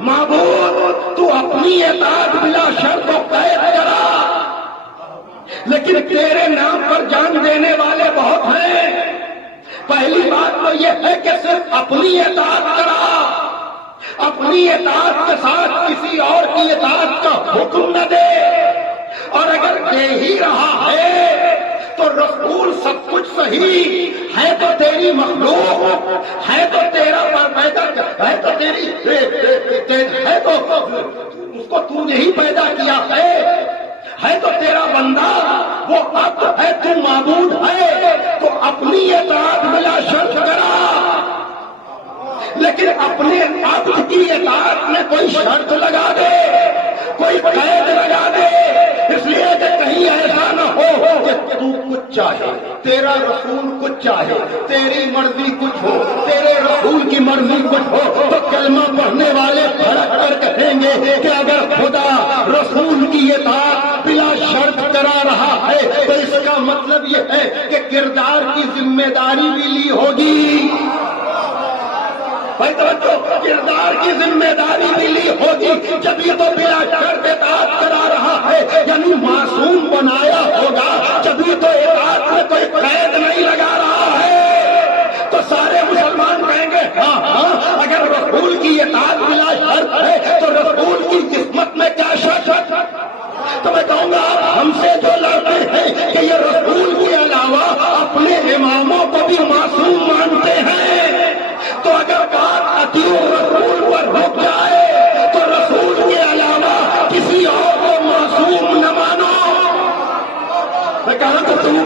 معبود تو اپنی اطاعت بلا شرط و قید کرا, لیکن تیرے نام پر جان دینے والے بہت ہیں. پہلی بات تو یہ ہے کہ صرف اپنی اطاعت کرا, اپنی اطاعت کے ساتھ کسی اور کی اطاعت کا حکم نہ دے, اور اگر دے ہی رہا ہے تو رسول سب کچھ صحیح ہے تو تیری مخلوق ہے, تو تیرا پیدا ہے, تو تیری ہے, تو اس کو تو نے ہی پیدا کیا ہے تو تیرا بندہ, وہ عبد ہے, تو معبود ہے, تو اپنی اطاعت بلا شرط کرا. لیکن اپنے عبد کی اطاعت میں کوئی شرط لگا دے, کوئی قید لگا دے, اس لیے کہ کہیں ایسا نہ ہو کہ تو کچھ چاہے, تیرا رسول کچھ چاہے, تیری مرضی کچھ ہو, تیرے رسول کی مرضی کچھ ہو, تو کلمہ پڑھنے والے بھڑک کر کہیں گے کہ اگر خدا رسول کی اطاعت بلا شرط کرا رہا ہے تو اس کا مطلب یہ ہے کہ کردار کی ذمہ داری بھی لی ہوگی. بھائی توجہ, کردار کی ذمہ داری بھی لی ہوگی, جبھی تو بلا شرط اطاعت کرا رہا ہے, یعنی معصوم بنایا ہوگا, جبھی تو اطاعت میں کوئی قید نہیں لگا رہا ہے. تو سارے مسلمان کہیں گے ہاں ہاں, اگر رسول کی اطاعت بلا شرط ہے تو رسول کی قسمت میں کیا شرط. تو میں کہوں گا آپ ہم سے جو لڑتے ہیں کہ یہ رسول کے علاوہ اپنے اماموں کو بھی معصوم مانتے ہیں, تو اگر بات اطیعوا الرسول پر رک جائے تو رسول کے علاوہ کسی اور کو معصوم نہ مانو. میں کہاں تو تم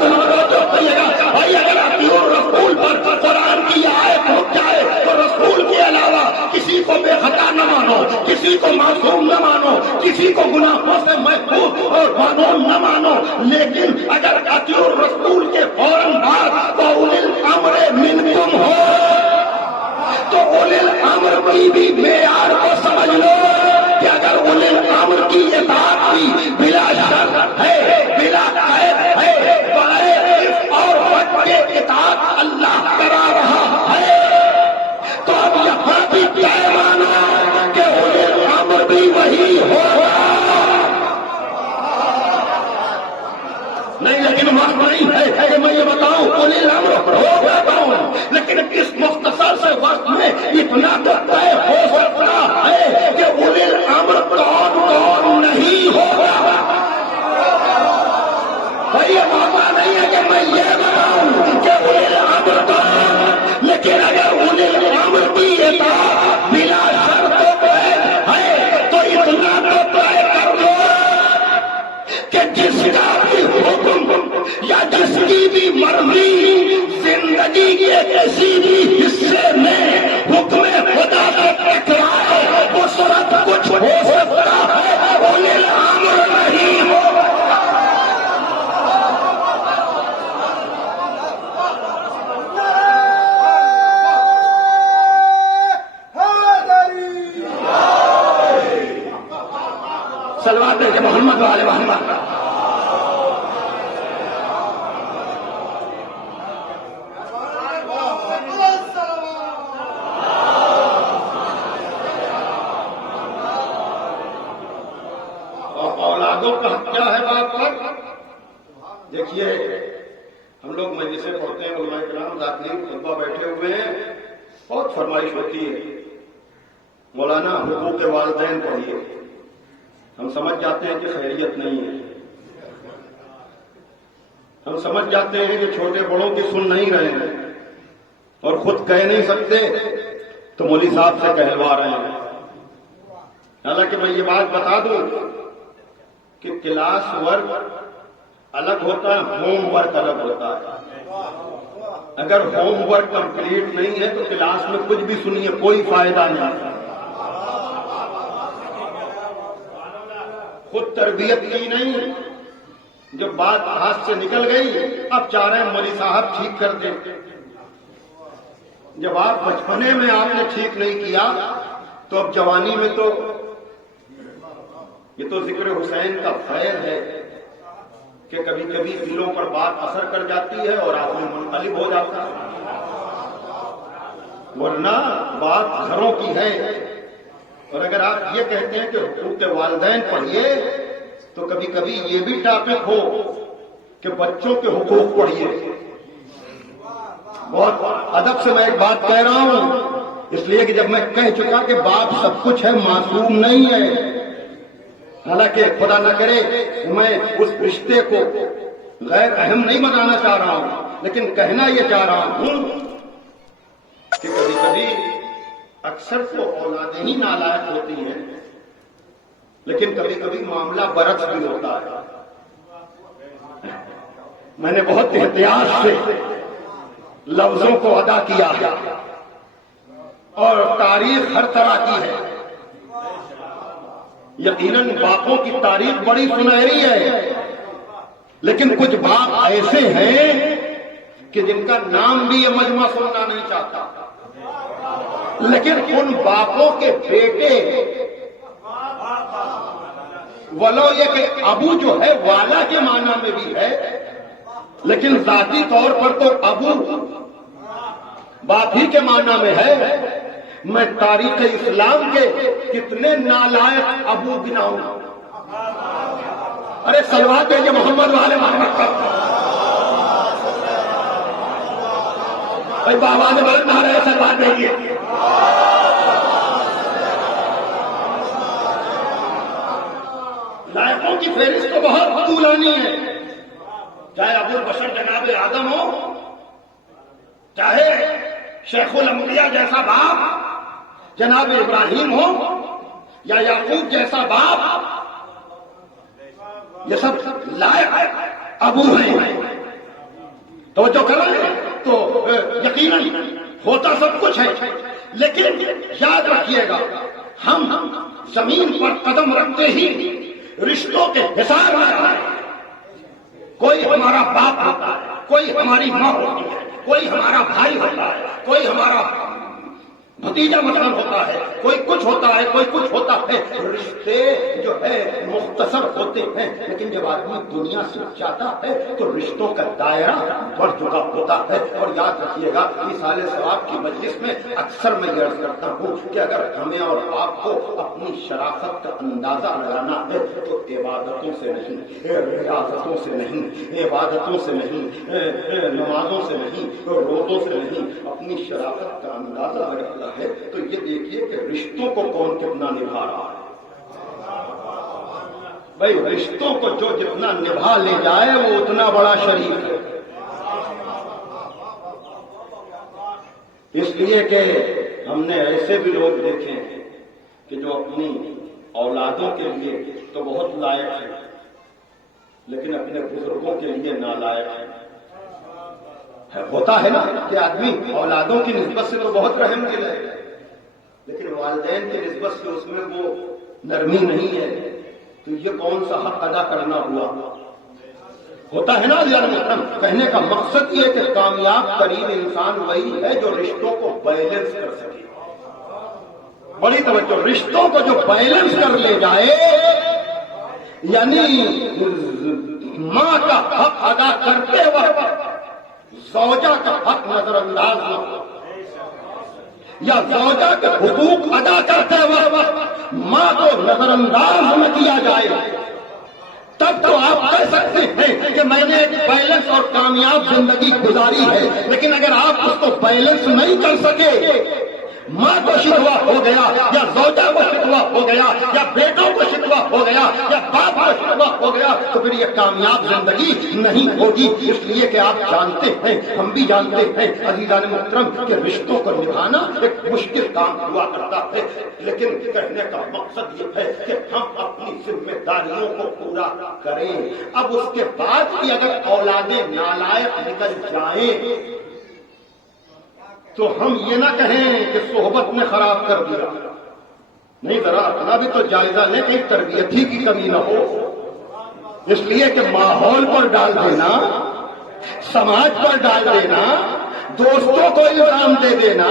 تو کہیے گا بھائی اگر اطیعوا الرسول پر قرآن کی آیت رک جائے تو رسول کے علاوہ کسی کو بے خطا نہ مانو, کسی کو معصوم نہ مانو, کسی کو گناہوں سے محفوظ اور معصوم نہ مانو. لیکن اگر اطیعوا الرسول کے فوراً بعد اولي الامر منکم ہو تو اولي الامر کی بھی معیار کو سمجھ لو کہ اگر اولي الامر کی اطاعت بھی بلا شرط ہے, بلا قید ہے, بغیر اور وقت کے اطاعت اللہ کرا رہا ہے, تو اب یہاں بھی کیا مانا کہ اولي الامر بھی وہی ہوگا. نہیں لیکن اولی الامر ہوگا کون؟ لیکن اس مختصر سے وقت میں اتنا تو طے ہو سکتا ہے کہ اولی الامر کون نہیں ہوگا۔ بھائی یہ موقع نہیں ہے کہ میں یہ بتاؤں کہ اولی الامر کون، لیکن اگر اولی الامر کی اطاعت بلا شرط ہے تو اتنا تو طے کر لو کہ جس کا بھی حکم یا جس کی بھی مرضی زندگی کے کسی بھی حصے میں حکم خدا سے ٹکرائے اس وقت کچھ ہو سکتا ہے، اولی الامر نہیں ہو۔ صلوات ہے کہ محمد والے محمد۔ اولادوں کا حق کیا ہے بات پر؟ دیکھیے ہم لوگ مجلسیں پڑھتے ہیں، علماء کرام ذاکرین خطبہ بیٹھے ہوئے ہیں، بہت فرمائش ہوتی ہے مولانا حقوق والدین پڑھیے، ہم سمجھ جاتے ہیں کہ خیریت نہیں ہے، ہم سمجھ جاتے ہیں کہ چھوٹے بڑوں کی سن نہیں رہے ہیں اور خود کہہ نہیں سکتے تو مولوی صاحب سے کہلوا رہے ہیں۔ حالانکہ میں یہ بات بتا دوں کہ کلاس ورک الگ ہوتا ہے، ہوم ورک الگ ہوتا ہے۔ اگر ہوم ورک کمپلیٹ نہیں ہے تو کلاس میں کچھ بھی سنیے کوئی فائدہ نہیں۔ خود تربیت کی نہیں، جب بات ہاتھ سے نکل گئی اب چاہ رہے ہیں مولوی صاحب ٹھیک کر دیں۔ جب آپ بچپنے میں آپ نے ٹھیک نہیں کیا تو اب جوانی میں تو یہ تو ذکر حسین کا خیر ہے کہ کبھی کبھی دلوں پر بات اثر کر جاتی ہے اور آدمی منقلب ہو جاتا ہے، ورنہ بات گھروں کی ہے۔ اور اگر آپ یہ کہتے ہیں کہ حقوق والدین پڑھیے تو کبھی کبھی یہ بھی ٹاپک ہو کہ بچوں کے حقوق پڑھیے۔ بہت ادب سے میں ایک بات کہہ رہا ہوں، اس لیے کہ جب میں کہہ چکا کہ باپ سب کچھ ہے، معصوم نہیں ہے، حالانکہ خدا نہ کرے میں اس رشتے کو غیر اہم نہیں بنانا چاہ رہا ہوں، لیکن کہنا یہ چاہ رہا ہوں کہ کبھی کبھی اکثر تو اولادیں ہی نالائق ہوتی ہیں، لیکن کبھی کبھی معاملہ برعکس بھی ہوتا ہے۔ میں نے بہت احتیاط سے لفظوں کو ادا کیا ہے اور تاریخ ہر طرح کی ہے۔ یقیناً باپوں کی تاریخ بڑی سنہری ہے، لیکن کچھ باپ ایسے ہیں کہ جن کا نام بھی یہ مجمع سننا نہیں چاہتا، لیکن ان باپوں کے بیٹے ولو یہ کہ ابو جو ہے والا کے معنی میں بھی ہے، لیکن ذاتی طور پر تو ابو باپ ہی کے معنی میں ہے۔ میں تاریخ اسلام کے کتنے نالائق ابو گناؤں، ارے صلوات ہے کہ محمد والے محمد کا بابا نے بلند نہ رہے، صلوات دیکھیے۔ لائقوں کی فہرست تو بہت طولانی ہے، چاہے ابو البشر جناب آدم ہو، چاہے شیخ الانبیاء جیسا باپ جناب ابراہیم ہو، یا یعقوب جیسا باپ، یہ سب لائق ابو ہیں۔ توجہ کریں تو یقیناً ہوتا سب کچھ ہے، لیکن یاد رکھیے گا ہم زمین پر قدم رکھتے ہی رشتوں کے حساب میں کوئی ہمارا باپ ہوتا ہے، کوئی ہماری ماں ہوتی ہے، کوئی ہمارا بھائی ہوتا ہے، کوئی ہمارا بھتیجا مثلاً ہوتا ہے، کوئی کچھ ہوتا ہے، کوئی کچھ ہوتا ہے، رشتے جو ہے مختصر ہوتے ہیں، لیکن جب آدمی دنیا سے جاتا ہے تو رشتوں کا دائرہ بڑھ چکا ہوتا ہے۔ اور یاد رکھیے گا ایصال ثواب کی مجلس میں اکثر میں یہ عرض کرتا ہوں کہ اگر ہمیں اور آپ کو اپنی شرافت کا اندازہ لگانا ہے تو عبادتوں سے نہیں، ریاضتوں سے نہیں، عبادتوں سے نہیں، نمازوں سے نہیں، روزوں سے نہیں، اپنی شرافت کا اندازہ لگانا ہے تو یہ دیکھیے کہ رشتوں کو کون کتنا نبھا رہا ہے۔ بھائی رشتوں کو جو جتنا نبھا لے جائے وہ اتنا بڑا شریف ہے، اس لیے کہ ہم نے ایسے بھی لوگ دیکھے ہیں کہ جو اپنی اولادوں کے لیے تو بہت لائق ہیں لیکن اپنے بزرگوں کے لیے نالائق ہیں۔ ہوتا ہے نا کہ آدمی اولادوں کی نسبت سے تو بہت رحم دل ہے لیکن والدین کی نسبت سے اس میں وہ نرمی نہیں ہے، تو یہ کون سا حق ادا کرنا ہوا؟ ہوتا ہے نا عزیزان محترم، کہنے کا مقصد یہ کہ کامیاب ترین انسان وہی ہے جو رشتوں کو بیلنس کر سکے۔ بڑی توجہ، رشتوں کو جو بیلنس کر لے جائے، یعنی ماں کا حق ادا کرتے وقت زوجہ کا حق نظر انداز نہ ہو، یا زوجہ کے حقوق ادا کرتے وقت ماں کو نظر انداز نہ کیا جائے، تب تو آپ کہہ سکتے ہیں کہ میں نے ایک بیلنس اور کامیاب زندگی گزاری ہے۔ لیکن اگر آپ اس کو بیلنس نہیں کر سکے، ماں کو شکوہ ہو گیا یا زوجہ کو شکوہ ہو گیا یا بیٹوں کو شکوہ ہو گیا یا باپ کو شکوہ ہو گیا تو پھر یہ کامیاب زندگی نہیں ہوگی۔ اس لیے کہ آپ جانتے ہیں، ہم بھی جانتے ہیں عزیزان محترم کہ رشتوں کو نبھانا ایک مشکل کام ہوا کرتا ہے، لیکن کہنے کا مقصد یہ ہے کہ ہم اپنی ذمہ داریوں کو پورا کریں۔ اب اس کے بعد بھی اگر اولادیں نالائق نکل جائیں تو ہم یہ نہ کہیں کہ صحبت نے خراب کر دیا، نہیں، ذرا اپنا بھی تو جائزہ لیں کہ تربیت ہی کی کمی نہ ہو۔ اس لیے کہ ماحول پر ڈال دینا، سماج پر ڈال دینا، دوستوں کو الزام دے دینا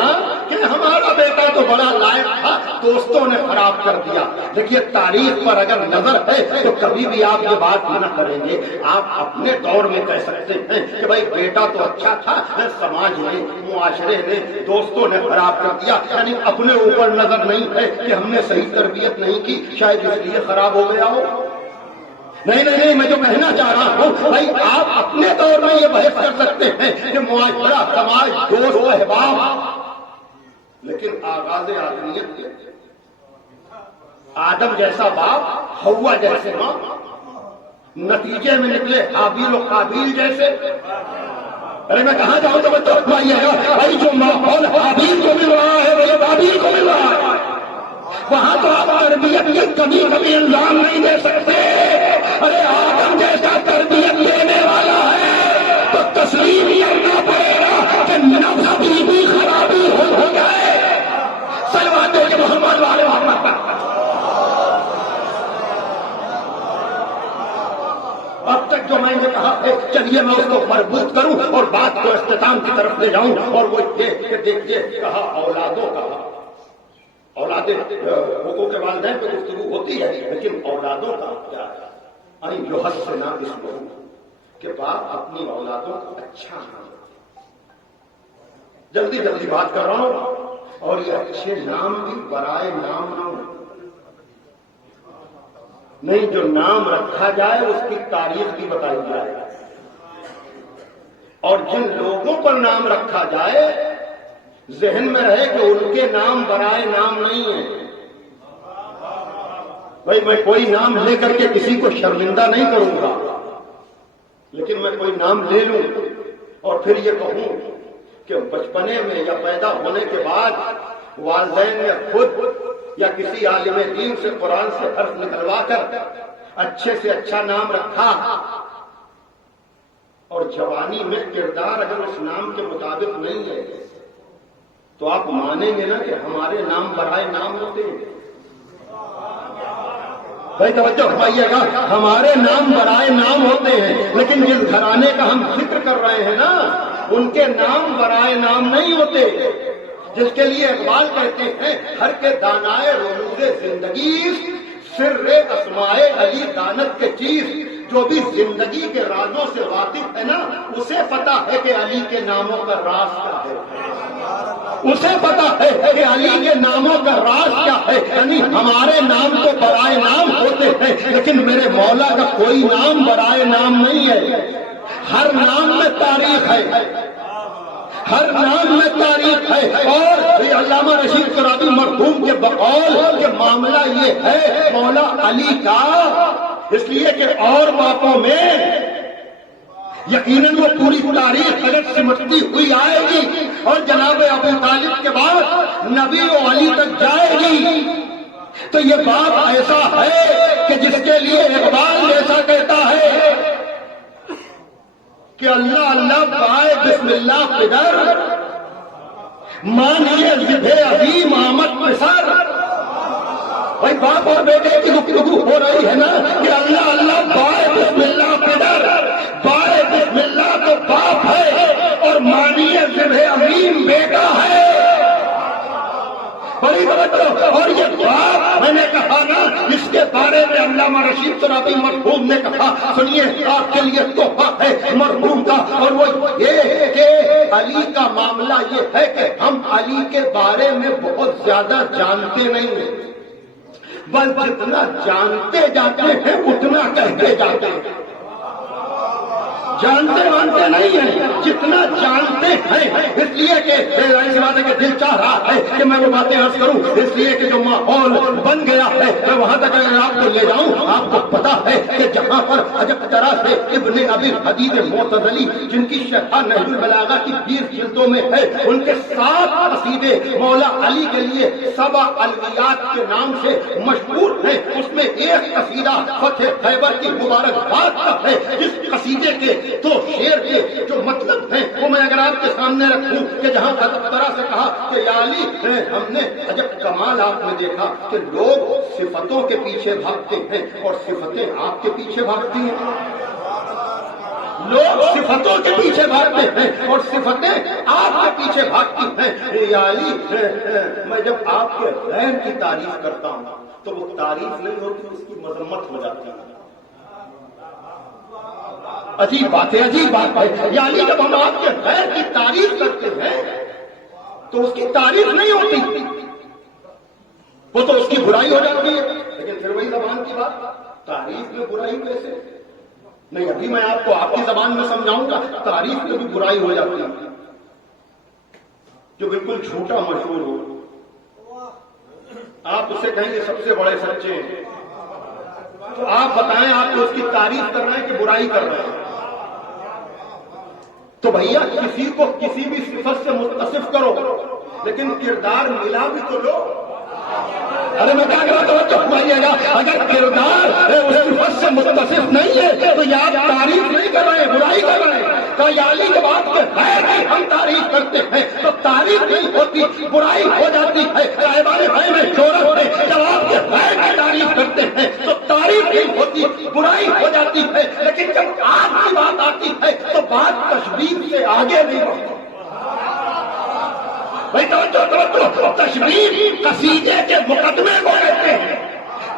کہ ہمارا بیٹا تو بڑا لائق تھا، دوستوں نے خراب کر دیا۔ دیکھیے تاریخ پر اگر نظر ہے تو کبھی بھی آپ یہ بات نہ کریں گے۔ آپ اپنے دور میں کہہ سکتے ہیں کہ بھائی بیٹا تو اچھا تھا، سماج نے، معاشرے نے، دوستوں نے خراب کر دیا، یعنی اپنے اوپر نظر نہیں ہے کہ ہم نے صحیح تربیت نہیں کی، شاید اس لیے خراب ہو گیا ہو۔ نہیں نہیں نہیں، میں جو کہنا چاہ رہا ہوں بھائی آپ اپنے دور میں یہ بحث کر سکتے ہیں کہ معاشرہ، سماج، دوست، احباب، لیکن آغاز آدمیت آدم جیسا باپ، حوا جیسے ماں، نتیجے میں نکلے حابیل و قابیل جیسے۔ ارے میں کہاں جاؤں تو بچوں بھائی جو ماحول حابیل کو مل رہا ہے وہ قابیل کو مل رہا ہے، وہاں تو آپ تربیت کی کبھی کبھی الزام نہیں دے سکتے۔ ارے آدم جیسا تربیت دینے والا ہے تو تسلیم کرنا پڑے گا کہ نفس بھی خرابی ہو جائے۔ صلوات دے کے محمد والے محمد پر۔ اب تک جو میں نے کہا ہے چلیے میں اس کو مربوط کروں اور بات کو اختتام کی طرف لے جاؤں، اور وہ یہ کہ دیکھیے کہا اولادوں کا، اولادیں حقوق کے والدین پہ گفتگو ہوتی ہے لیکن اولادوں کا کیا ہے؟ جو حد سے نہ اس کو کہ باپ اپنی اولادوں کو اچھا نام، جلدی بات کر رہا ہوں، اور یہ اچھے نام بھی برائے نام نہ ہو، نہیں جو نام رکھا جائے اس کی تاریخ بھی بتائی جائے، اور جن لوگوں پر نام رکھا جائے ذہن میں رہے کہ ان کے نام برائے نام نہیں ہے۔ بھائی میں کوئی نام لے کر کے کسی کو شرمندہ نہیں کروں گا، لیکن میں کوئی نام لے لوں اور پھر یہ کہوں کہ بچپنے میں یا پیدا ہونے کے بعد والدین نے خود یا کسی عالم دین سے قرآن سے حرف نکلوا کر اچھے سے اچھا نام رکھا، اور جوانی میں کردار اگر اس نام کے مطابق نہیں ہے تو آپ مانیں گے نا کہ ہمارے نام برائے نام ہوتے ہیں۔ بھائی توجہ فرمائیے گا، ہمارے نام برائے نام ہوتے ہیں، لیکن جس گھرانے کا ہم ذکر کر رہے ہیں نا ان کے نام برائے نام نہیں ہوتے۔ جس کے لیے اقبال کہتے ہیں ہر کے دانائے رموز زندگی سر اسمائے علی دانت کے چیز. جو بھی زندگی کے رازوں سے واقف ہے نا اسے پتا ہے کہ علی کے ناموں کا راز کیا ہے. اسے پتا ہے کہ علی کے ناموں کا راز کیا ہے. یعنی ہمارے نام تو برائے نام ہوتے ہیں لیکن میرے مولا کا کوئی نام برائے نام نہیں ہے. ہر نام میں تاریخ ہے, ہر نام میں تاریخ ہے. اور علامہ رشید ترابی مرحوم کے بقول کہ معاملہ یہ ہے مولا علی کا, اس لیے کہ اور باتوں میں یقیناً وہ پوری تاریخ اگر سمٹتی ہوئی آئے گی اور جناب ابو طالب کے بعد نبی و علی تک جائے گی. تو یہ بات ایسا ہے کہ جس کے لیے اقبال ایسا کہتا ہے کہ اللہ اللہ بائے بسم اللہ پدر مانیے ذبح عظیم آمد پسر. بھائی باپ اور بیٹے کی گفتگو ہو رہی ہے نا کہ اللہ اللہ بائے بسم اللہ پدر. بائے بسم اللہ تو باپ ہے اور مانیے ذبح عظیم بیٹا ہے. بڑی توجہ. اور یہ بات میں نے کہا نا اس کے بارے میں علامہ رشید ترابی مرحوم نے کہا سنیے آپ کے لیے تحفہ ہے مرحوم کا, اور وہ یہ کہ علی کا معاملہ یہ ہے کہ ہم علی کے بارے میں بہت زیادہ جانتے نہیں ہیں, بس جتنا جانتے جاتے ہیں اتنا کہتے جاتے ہیں. جانتے مانتے نہیں ہیں, جتنا جانتے ہیں. اس لیے کہ ایسی بات ہے کہ دل چاہ رہا ہے کہ میں وہ باتیں عرض کروں, اس لیے کہ جو ماحول بن گیا ہے میں وہاں تک اگر آپ کو لے جاؤں. آپ کو پتا ہے کہ جہاں پر عجب طرح سے ابن ابی حدید معتزلی جن کی شرح نہج البلاغہ کی 20 جلدوں میں ہے ان کے 7 قصیدے مولا علی کے لیے 7 الویات کے نام سے مشہور ہیں. اس میں ایک قصیدہ فتح خیبر کی مبارکباد کا ہے جس قصیدے کے تو شعر کے جو مطلب ہیں وہ میں اگر آپ کے سامنے رکھوں کہ جہاں عجب طرح سے کہا کہ یا علی ہم نے عجب کمال آپ نے دیکھا کہ لوگ صفتوں کے پیچھے بھاگتے ہیں اور صفتیں آپ کے پیچھے بھاگتی ہیں. لوگ صفتوں کے پیچھے بھاگتے ہیں اور صفتیں آپ کے پیچھے بھاگتی ہیں. یا علی میں جب آپ کے غیر کی تعریف کرتا ہوں تو وہ تعریف نہیں ہوتی, اس کی مذمت ہو جاتی ہے. عجیب بات ہے, عجیب بات ہے. یعنی جب ہم آپ کے غیر کی تعریف کرتے ہیں تو اس کی تعریف نہیں ہوتی, وہ تو اس کی برائی ہو جاتی ہے. لیکن پھر وہی زبان کی بات, تعریف میں برائی کیسے نہیں. ابھی میں آپ کو آپ کی زبان میں سمجھاؤں گا. تعریف میں بھی برائی ہو جاتی ہے جو بالکل جھوٹا مشہور ہو. آپ اسے کہیں گے سب سے بڑے سچے ہیں, تو آپ بتائیں آپ کو اس کی تعریف کر رہے ہیں کہ برائی کر رہے ہیں. تو بھیا کسی کو کسی بھی صفت سے متصف کرو لیکن کردار ملا بھی تو لو. ارے میں کیا کہہ رہا ہوں توجہ گا, اگر کردار اس صفت سے متصف نہیں ہے تو یا تعریف نہیں کر رہے ہیں, برائی کر رہے ہیں. یا علی کے بعد کے غیر کی ہم تعریف کرتے ہیں تو تعریف نہیں ہوتی, برائی ہو جاتی ہے. صاحبان بھائی میں شہرت ہے, جب آپ کے غیر کی تعریف کرتے ہیں تو تعریف نہیں ہوتی, برائی ہو جاتی ہے. لیکن جب آپ کی بات آتی ہے تو بات تشبیہ سے آگے نہیں بڑھتی. بھائی توجہ, تشبیہ قصیدے کے مقدمے کو کہتے ہیں,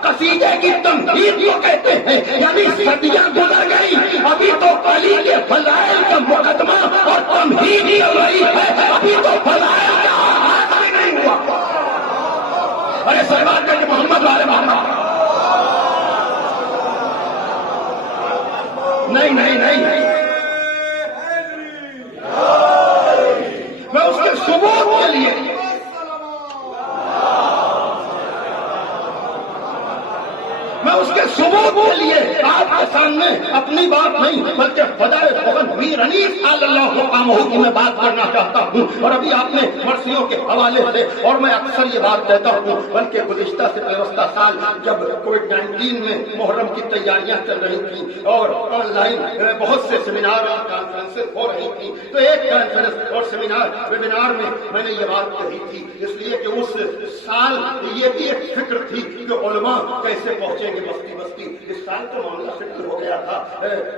قصیدے کی تمہید کو کہتے ہیں. یعنی صدیاں گزر گئی, ابھی تو علی کے فضائل کا مقدمہ اور تمہید ہی ہو رہی ہے, ابھی تو فضائل کا آغاز بھی نہیں ہوا. ارے سربات کا کہ محمد والے محمد نہیں نہیں نہیں, میں اس کے ثبوت کے لیے آپ کے سامنے اپنی بات نہیں بلکہ خدائے میر انیس صلی اللہ عنہ کی میں بات کرنا چاہتا ہوں. اور ابھی آپ نے مرثیوں کے حوالے سے, اور میں اکثر یہ بات کہتا ہوں بلکہ گزشتہ سے پیوستہ سال جب کووڈ-19 میں محرم کی تیاریاں چل رہی تھیں اور آن لائن بہت سے سیمینار اور کانفرنسز ہو رہی تھیں, تو ایک کانفرنس اور ویبینار میں میں نے یہ بات کہی تھی. اس لیے کہ اس سال یہ بھی ایک فکر تھی کہ علماء کیسے پہنچیں گے کہ بستی بستی اس سال تو معاملہ فکر ہو گیا تھا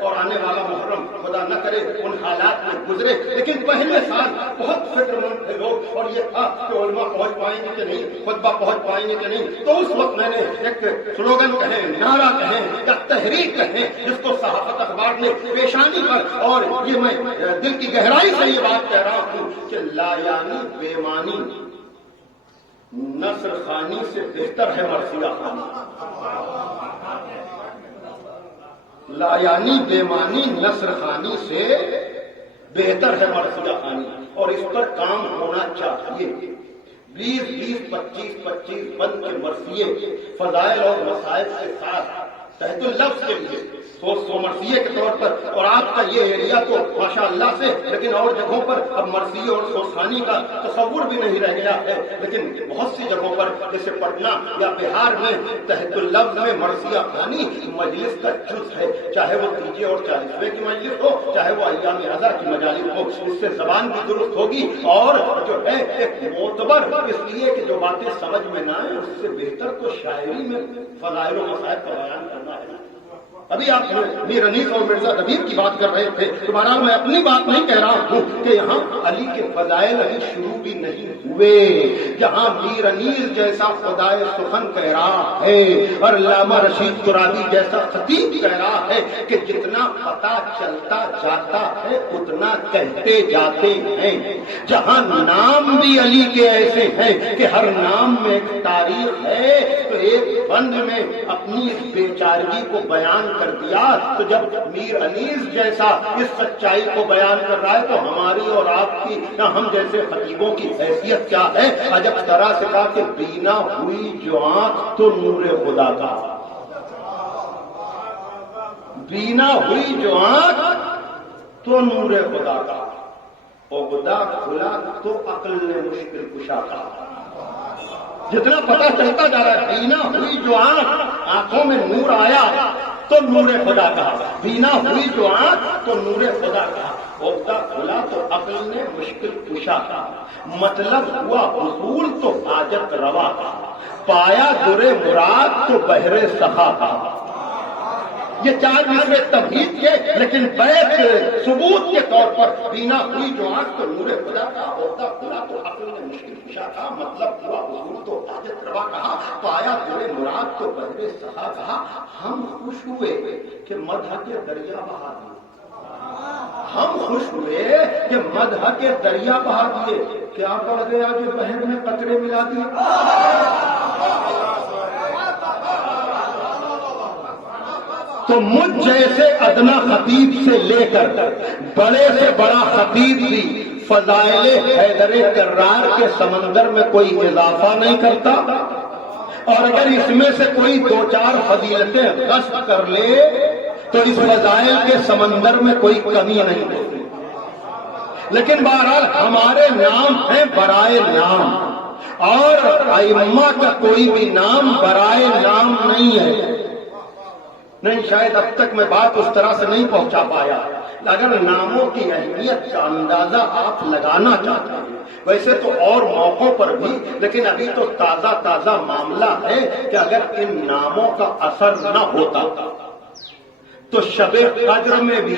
اور آنے والا محرم خدا نہ کرے ان حالات میں گزرے، لیکن پہلے سال بہت فکر مند تھے لوگ، اور یہ تھا کہ علماء پہنچ پائیں گے کہ نہیں، خطبہ پہنچ پائیں گے کہ نہیں۔ تو اس وقت میں نے ایک سلوگن کہیں، نعرہ کہیں یا تحریک کہیں، جس کو صحافت اخبار نے پیشانی پر، اور یہ میں دل کی گہرائی سے یہ بات کہہ رہا ہوں کہ لایانی بےمانی نصر خوانی سے بہتر ہے مرثیہ خوانی۔ لایانی بےمانی نصر خوانی سے بہتر ہے مرثیہ خوانی، اور اس پر کام ہونا چاہیے۔ 20 25 بند کے مرثیے فضائل اور وسائل کے ساتھ تحت اللفظ کے لیے 100 مرثیے کے طور پر، اور آپ کا یہ ایریا تو ماشاء اللہ سے، لیکن اور جگہوں پر اب مرثیے اور سوسانی کا تصور بھی نہیں رہ گیا ہے، لیکن بہت سی جگہوں پر جیسے پٹنہ یا بہار میں تحت اللفظ میں مرثیہ خوانی مجلس کا جز ہے، چاہے وہ 30 اور 40ویں کی مجلس ہو، چاہے وہ ایام اعضا کی مجالس ہو۔ اس سے زبان بھی درست ہوگی، اور جو ہے ایک معتبر، اس لیے کہ جو باتیں سمجھ میں نہ آئیں اس سے بہتر تو شاعری میں فضائل و مسائل کا بیان کرنا ہے۔ ابھی آپ میر انیس اور مرزا دبیر کی بات کر رہے تھے، تو بہرحال میں اپنی بات نہیں کہہ رہا ہوں کہ یہاں علی کے فضائل ابھی شروع بھی نہیں ہوئے، جہاں میر انیس جیسا خدائے سخن کہہ رہا ہے اور علامہ رشید ترابی جیسا خطیب کہہ رہا ہے کہ جتنا پتہ چلتا جاتا ہے اتنا کہتے جاتے ہیں، جہاں نام بھی علی کے ایسے ہیں کہ ہر نام میں ایک تاریخ ہے، تو ایک بند میں اپنی اس بیچارگی کو بیان کر دیا، تو جب میر انیس جیسا اس سچائی کو بیان کر رہا ہے تو ہماری اور آپ کی یا ہم جیسے خطیبوں کی حیثیت کیا ہے؟ عجب طرح سے کہا کہ بینا ہوئی جو آنکھ تو نور خدا کا، بینا ہوئی جو آنکھ تو نور خدا کا، عقدہ کھلا تو عقل نے مشکل کشا کا۔ جتنا پتہ چلتا جا رہا ہے، بینا ہوئی جو آنکھوں میں نور آیا تو نور خدا کا، بینا ہوئی جو آنکھ تو نور خدا کا، عقدہ کھلا تو عقل نے مشکل کشا کا، مطلب ہوا حصول تو حاجت روا کا، پایا در مراد تو بحر سخا کا۔ یہ 4 مصرے تمہید کے، لیکن بیت ثبوت کے طور پر بینا ہوئی جو آنکھ تو نور خدا کا، عقدہ کھلا تو عقل نے مشکل کشا کا، مطلب ہوا حصول تو حاجت روا کہا، پایا در مراد تو بحر سخا کہا۔ ہم خوش ہوئے کہ مدح کے دریا بہا دیے، ہم خوش ہوئے کہ مدح کے دریا بہا دیے، کیا پڑ گیا جو بحر میں قطرے ملا دیے؟ تو مجھ جیسے ادنا خطیب سے لے کر بڑے سے بڑا خطیب بھی فضائل حیدر کرار کے سمندر میں کوئی اضافہ نہیں کرتا، اور اگر اس میں سے کوئی 2-4 فضیلتیں غصب کر لے تو اس فضائل کے سمندر میں کوئی کمی نہیں ہوتی۔ لیکن بہرحال ہمارے نام ہیں برائے نام، اور ائمہ کا کوئی بھی نام برائے نام نہیں ہے۔ نہیں، شاید اب تک میں بات اس طرح سے نہیں پہنچا پایا۔ اگر ناموں کی اہمیت کا اندازہ آپ لگانا چاہتے ہیں، ویسے تو اور موقعوں پر بھی، لیکن ابھی تو تازہ معاملہ ہے کہ اگر ان ناموں کا اثر نہ ہوتا تو شب قدر میں بھی،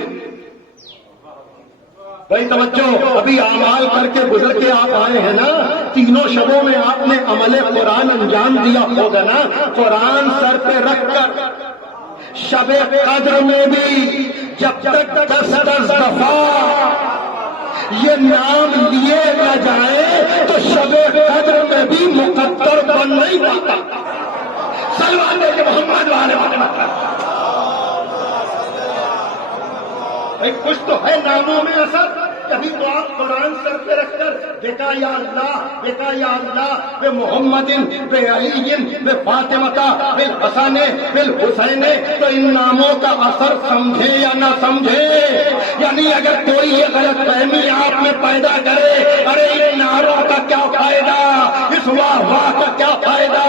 بھائی توجہ، ابھی اعمال کر کے گزر کے آپ آئے ہیں نا، 3 شبوں میں آپ نے عمل قرآن انجام دیا ہوگا نا، قرآن سر پہ رکھ کر شب قدر میں بھی جب تک 10 دفعہ یہ نام لیے نہ جائے تو شب قدر میں بھی مقدر بن نہیں پاتا۔ سلوات دے کے محمد والے کچھ تو ہے ناموں میں اثر۔ کبھی تو آپ قرآن سر پہ رکھ کر بیٹا یا اللہ بے محمد بے علی بے فاطمہ بالحسن بالحسین، تو ان ناموں کا اثر سمجھے یا نہ سمجھے، یعنی اگر کوئی یہ غلط فہمی آپ میں پیدا کرے، ارے ان نعروں کا کیا فائدہ، اس واہ کا کیا فائدہ،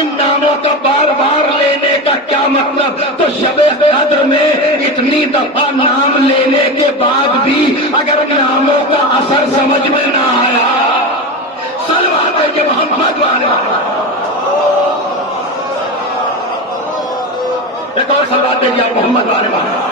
ان ناموں کا بار بار لینے کا کیا مطلب، تو شب قدر میں اتنی دفعہ نام لینے کے بعد بھی اگر ناموں کا اثر سمجھ میں نہ آیا، سلوات ہے کہ محمد والے ایک اور صلوات دیجیے آپ محمد والے محمد.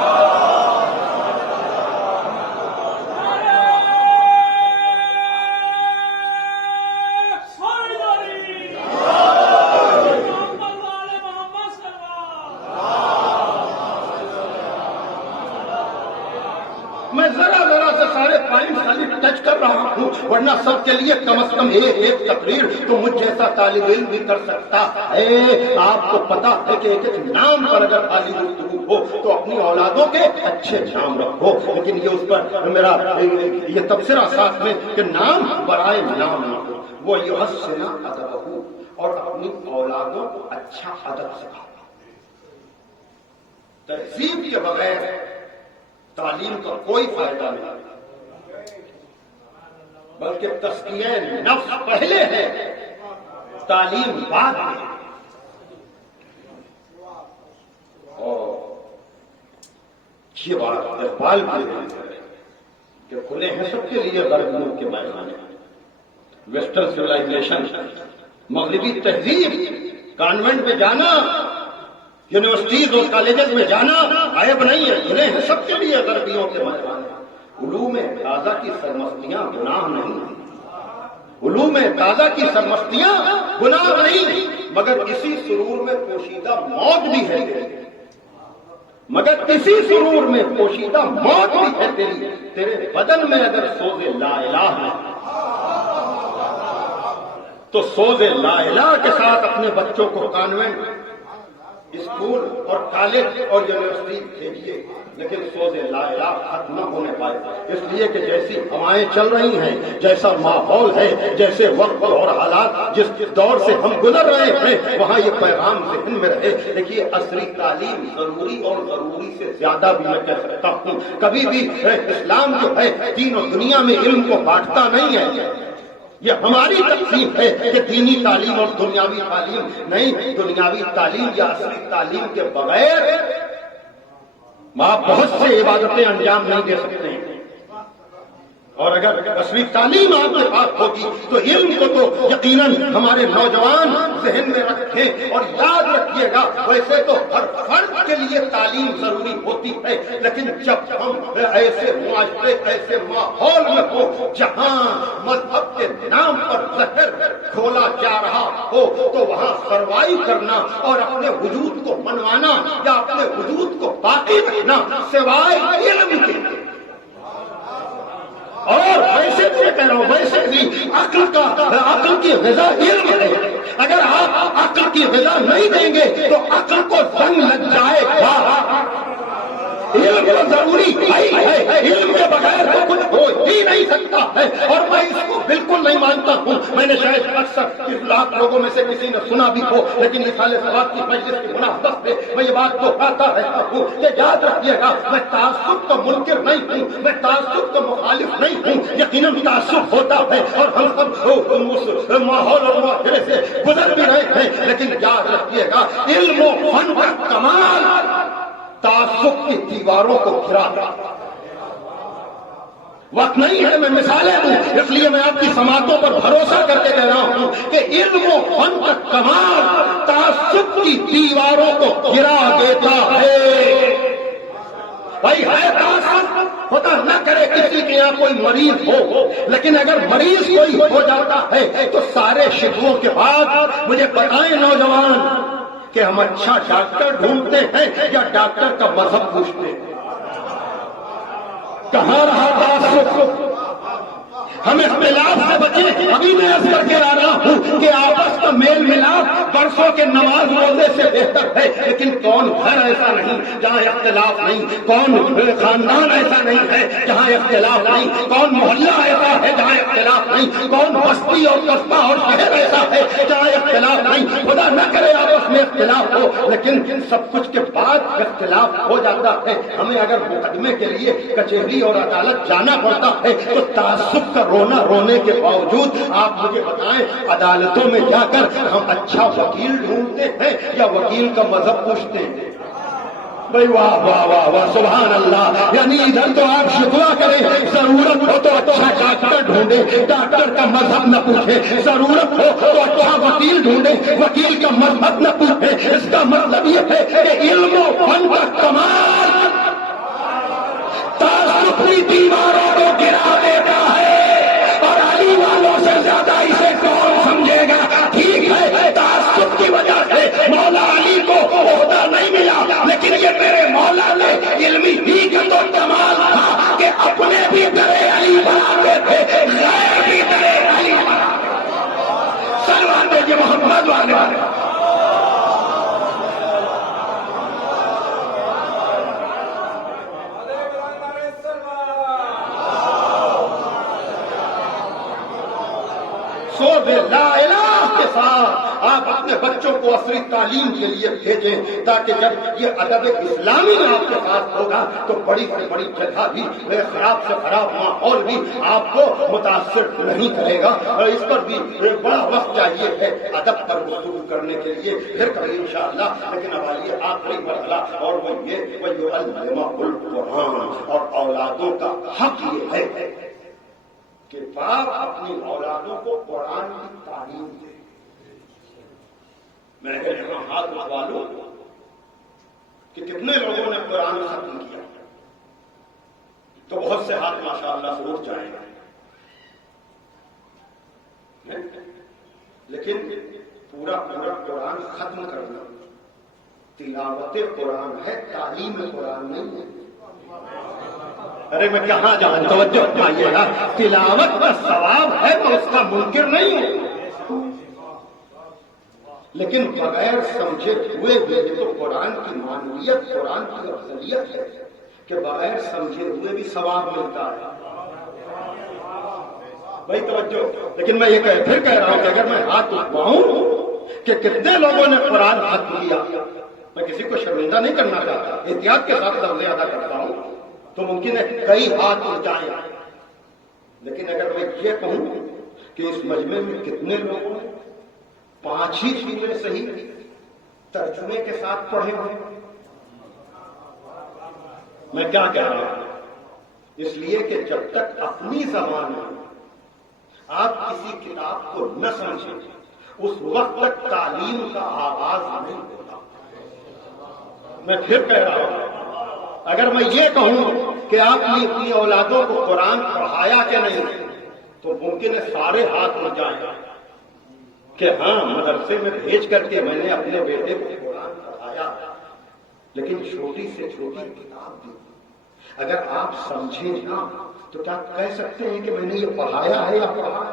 میں ذرا سے سارے پوائنٹ خالی ٹچ کر رہا ہوں، ورنہ سب کے لیے کم از کم ایک تقریر تو مجھ جیسا طالب علم بھی کر سکتا ہے. آپ کو پتا ہے کہ ایک نام پر اگر خالی گفتگو ہو تو اپنی اولادوں کے اچھے نام رکھو، لیکن یہ اس پر میرا یہ تبصرہ ساتھ میں کہ نام برائے نام نہ ہو، وہ یحسن ادبہ، اور اپنی اولادوں کو اچھا ادب سکھانا. تہذیب کے بغیر تعلیم کا کوئی فائدہ نہیں، بلکہ تزکیہ نفس پہلے ہے، تعلیم بعد میں. اور یہ بات اقبال کی ہے کہ کھلے ہیں سب کے لیے غربیوں کے میدان. ویسٹرن سویلائزیشن، مغربی تہذیب، کانوینٹ میں جانا، یونیورسٹیز اور کالجز میں جانا عیب نہیں ہے، کھلے ہیں سب کے لیے غربیوں کے میدان. علوم تازہ کی سرمستیاں گناہ نہیں، علوم تازہ کی سرمستیاں گناہ نہیں، مگر اسی سرور میں پوشیدہ موت بھی ہے تیری، مگر اسی سرور میں پوشیدہ موت بھی ہے تیری. تیرے بدن میں اگر سوز لا الہ ہے تو سوز لا الہ کے ساتھ اپنے بچوں کو کانوینٹ، اسکول اور کالج اور یونیورسٹی بھیجیے، لیکن سوز لا الہ ختم نہ ہونے پائے. اس لیے کہ جیسی ہوائیں چل رہی ہیں، جیسا ماحول ہے، جیسے وقت اور حالات جس دور سے ہم گزر رہے ہیں، وہاں یہ پیغام ذہن میں رہے. دیکھیے عصری تعلیم ضروری اور ضروری سے زیادہ بھی میں کہہ سکتا ہوں. کبھی بھی اسلام جو ہے دین و دنیا میں علم کو بانٹتا نہیں ہے. یہ ہماری تقسیم ہے کہ دینی تعلیم اور دنیاوی تعلیم نہیں. دنیاوی تعلیم یا عصری تعلیم کے بغیر آپ بہت سے عبادتیں انجام نہیں دے سکتے ہیں. اور اگر عصری تعلیم آپ کے پاس ہوگی تو علم کو تو یقیناً ہمارے نوجوان ذہن میں رکھیں. اور یاد رکھیے گا، ویسے تو ہر فرد کے لیے تعلیم ضروری ہوتی ہے، لیکن جب ہم ایسے معاشرے، ایسے ماحول میں ہو جہاں مذہب کے نام پر زہر کھولا جا رہا ہو، تو وہاں سروائیو کرنا اور اپنے وجود کو منوانا یا اپنے وجود کو باقی رکھنا سوائے علم کے. اور ویسے بھی میں کہہ رہا ہوں، ویسے بھی عقل کی غذا علم ہے. اگر آپ عقل کی غذا نہیں دیں گے تو عقل کو زنگ لگ جائے گا. علم تو ضروری ہے، علم کے بغیر تو کچھ ہو ہی نہیں سکتا ہے. اور میں اس کو بالکل نہیں مانتا ہوں. میں نے شاید اکثر 30 لاکھ لوگوں میں سے کسی نے سنا بھی ہو، لیکن اس حال ثواب کی مجلس کی مناسبت سے میں یہ بات دہراتا رہتا ہوں کہ یاد رکھیے گا، میں تعصب کا منکر نہیں ہوں، میں تعصب کا مخالف نہیں ہوں. یقیناً تعصب ہوتا ہے اور ہم سب اس ماحول اور معاشرے سے گزر بھی رہے ہیں، لیکن یاد رکھیے گا علم و فن کا کمال تعصب کی دیواروں کو گرا. وقت نہیں ہے میں مثالیں دوں، اس لیے میں آپ کی سماعتوں پر بھروسہ کر کے کہہ رہا ہوں کہ علم و فن کا کمال تعصب کی دیواروں کو گرا دیتا ہے. بھائی ہے تعصب، خدا نہ کرے کسی کے یہاں کوئی مریض ہو، لیکن اگر مریض کوئی ہو جاتا ہے تو سارے شکووں کے بعد مجھے بتائیں نوجوان کہ ہم اچھا ڈاکٹر ڈھونڈتے ہیں یا ڈاکٹر کا مذہب پوچھتے ہیں؟ کہاں رہا تعصب؟ ہم اختلاف سے بچیں. ابھی میں عرض کر کے آ رہا ہوں کہ آپس کا میل ملاپ برسوں کے نماز روزے سے بہتر ہے، لیکن کون گھر ایسا نہیں جہاں اختلاف نہیں، کون خاندان ایسا نہیں ہے جہاں اختلاف نہیں، کون محلہ ایسا ہے جہاں اختلاف نہیں، کون بستی اور قصبہ اور شہر ایسا ہے جہاں اختلاف نہیں. خدا نہ کرے آپس میں اختلاف ہو، لیکن سب کچھ کے بعد اختلاف ہو جاتا ہے. ہمیں اگر مقدمے کے لیے کچہری اور عدالت جانا پڑتا ہے تو تعصب کا رونے کے باوجود آپ مجھے بتائیں عدالتوں میں جا کر ہم اچھا وکیل ڈھونڈتے ہیں یا وکیل کا مذہب پوچھتے ہیں؟ بھائی واہ واہ واہ واہ سبحان اللہ. یعنی ادھر تو آپ شکوا کریں, ضرورت ہو تو اچھا ڈاکٹر ڈھونڈے, ڈاکٹر کا مذہب نہ پوچھے, ضرورت ہو تو اچھا وکیل ڈھونڈے, وکیل کا مذہب نہ پوچھے. اس کا مطلب یہ ہے کہ علم و فن کا کمال تعصبی دیواروں کو گرا دیتا ہے, اور علی والوں سے زیادہ اسے کون سمجھے گا. ٹھیک ہے, تعصب کی وجہ سے مولا علی کو عہدہ نہیں ملا, لیکن یہ میرے مولا نے علمی حقیقت و کمال تھا کہ اپنے بھی درے علی بناتے تھے, غیر بھی درے علی بناتے تھے. سلمان بھائی محمد والے سو دے لا الہ کے ساتھ آپ اپنے بچوں کو عصری تعلیم کے لیے بھیجیں, تاکہ جب یہ ادب اسلامی میں آپ کے پاس ہوگا تو بڑی سے بڑی جگہ بھی, خراب سے خراب ماحول بھی آپ کو متاثر نہیں کرے گا. اور اس پر بھی بڑا وقت چاہیے ہے ادب پر گفتگو کرنے کے لیے, پھر کبھی انشاءاللہ. لیکن اب آئیے آخری مرحلہ, اور وہ یہ وَيُعَلِّمُهُ الْقُرْآنَ, اور اولادوں کا حق یہ ہے کہ باپ اپنی اولادوں کو قرآن کی تعلیم دے. میں اگر یہاں ہاتھ اٹھوا لوں کہ کتنے لوگوں نے قرآن ختم کیا, تو بہت سے ہاتھ ماشاءاللہ سے اٹھ جائیں گے. لیکن پورا قرآن ختم کرنا تلاوت قرآن ہے, تعلیم قرآن نہیں ہے. ارے میں کہاں جاؤں, توجہ فرمائیے گا. تلاوت کا ثواب ہے تو اس کا منکر نہیں ہوں, لیکن بغیر سمجھے ہوئے بھی تو قرآن کی معنویت, قرآن کی افضلیت ہے کہ بغیر سمجھے ہوئے بھی ثواب ملتا ہے. بھائی توجہ. لیکن میں یہ پھر کہہ رہا ہوں کہ اگر میں ہاتھ اٹھواؤں کہ کتنے لوگوں نے قرآن ختم کیا, میں کسی کو شرمندہ نہیں کرنا چاہتا, احتیاط کے ساتھ لفظ ادا کرتا ہوں, تو ممکن ہے کئی ہاتھ اٹھ جائیں. لیکن اگر میں یہ کہوں کہ اس مجمع میں کتنے لوگوں نے 5 ہی سورے صحیح ترجمے کے ساتھ پڑھے ہوئے, میں کیا کہہ رہا ہوں. اس لیے کہ جب تک اپنی زبان میں آپ کسی کتاب کو نہ سمجھیں, اس وقت تک تعلیم کا آغاز نہیں ہوتا. میں پھر کہہ رہا ہوں, اگر میں یہ کہوں کہ آپ نے اپنی اولادوں کو قرآن پڑھایا کہ نہیں, تو ممکن ہے سارے ہاتھ اٹھ جائیں کہ ہاں مدرسے میں بھیج کر کے میں نے اپنے بیٹے کو قرآن پڑھایا, لیکن چھوٹی سے چھوٹی کتاب دی. اگر آپ سمجھیں نا تو کیا کہہ سکتے ہیں کہ میں نے یہ پڑھایا ہے یا پڑھایا؟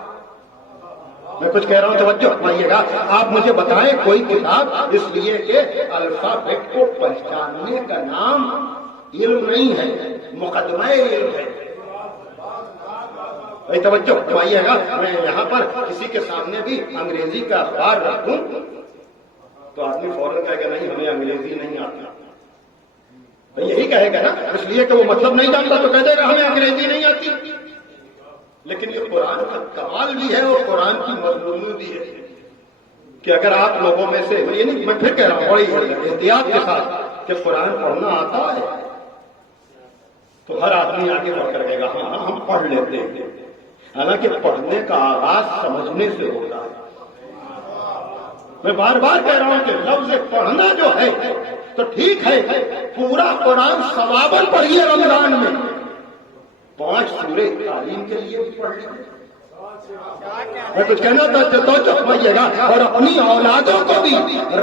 میں کچھ کہہ رہا ہوں, توجہ فرمائیے گا. آپ مجھے بتائیں کوئی کتاب, اس لیے کہ الفابیٹ کو پہچاننے کا نام علم نہیں ہے, مقدمہ علم ہے. بھائی توجہ فرمائیے گا. میں یہاں پر کسی کے سامنے بھی انگریزی کا اخبار رکھوں تو آدمی فوراً کہے گا نہیں ہمیں انگریزی نہیں آتی. یہی کہے گا نا, اس لیے کہ وہ مطلب نہیں جانتا تو کہہ دے گا ہمیں انگریزی نہیں آتی. لیکن یہ قرآن کا کمال بھی ہے اور قرآن کی مضمون بھی ہے کہ اگر آپ لوگوں میں سے, یعنی میں پھر کہہ رہا ہوں بڑی احتیاط کے ساتھ کہ قرآن پڑھنا آتا ہے تو ہر آدمی آگے بڑھ کر کہے گا ہاں ہم پڑھ لیتے ہیں. حالانکہ پڑھنے کا آغاز سمجھنے سے ہوتا ہے. میں بار بار کہہ رہا ہوں کہ لفظ پڑھنا جو ہے تو ٹھیک ہے, پورا قرآن ثواباً پڑھیے رمضان میں, 5 سورے تعلیم کے لیے بھی پڑھ لیجیے. میں کچھ کہنا تھا تو چپائیے گا, اور اپنی اولادوں کو بھی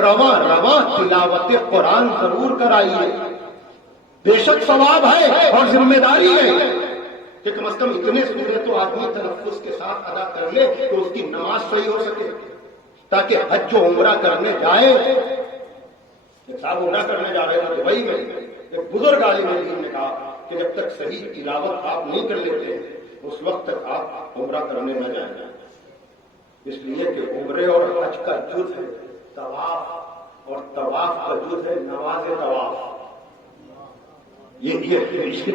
رواں رواں تلاوت قرآن ضرور کرائیے. بے شک ثواب ہے اور ذمہ داری ہے کہ کم از کم اتنے سورے تو آدمی تلفظ کے ساتھ ادا کر لے کہ اس کی نماز صحیح ہو سکے, تاکہ حج و عمرہ کرنے جائے. صاحب عمرہ کرنے جا رہے تھے دبئی میں, ایک بزرگ عالم دین نے کہا کہ جب تک صحیح تلاوت آپ نہیں کر لیتے اس وقت تک آپ عمرہ کرنے نہ جائیں. اس لیے کہ عمرے اور حج کا جز ہے طواف, اور طواف کا جز ہے نماز طواف. یہ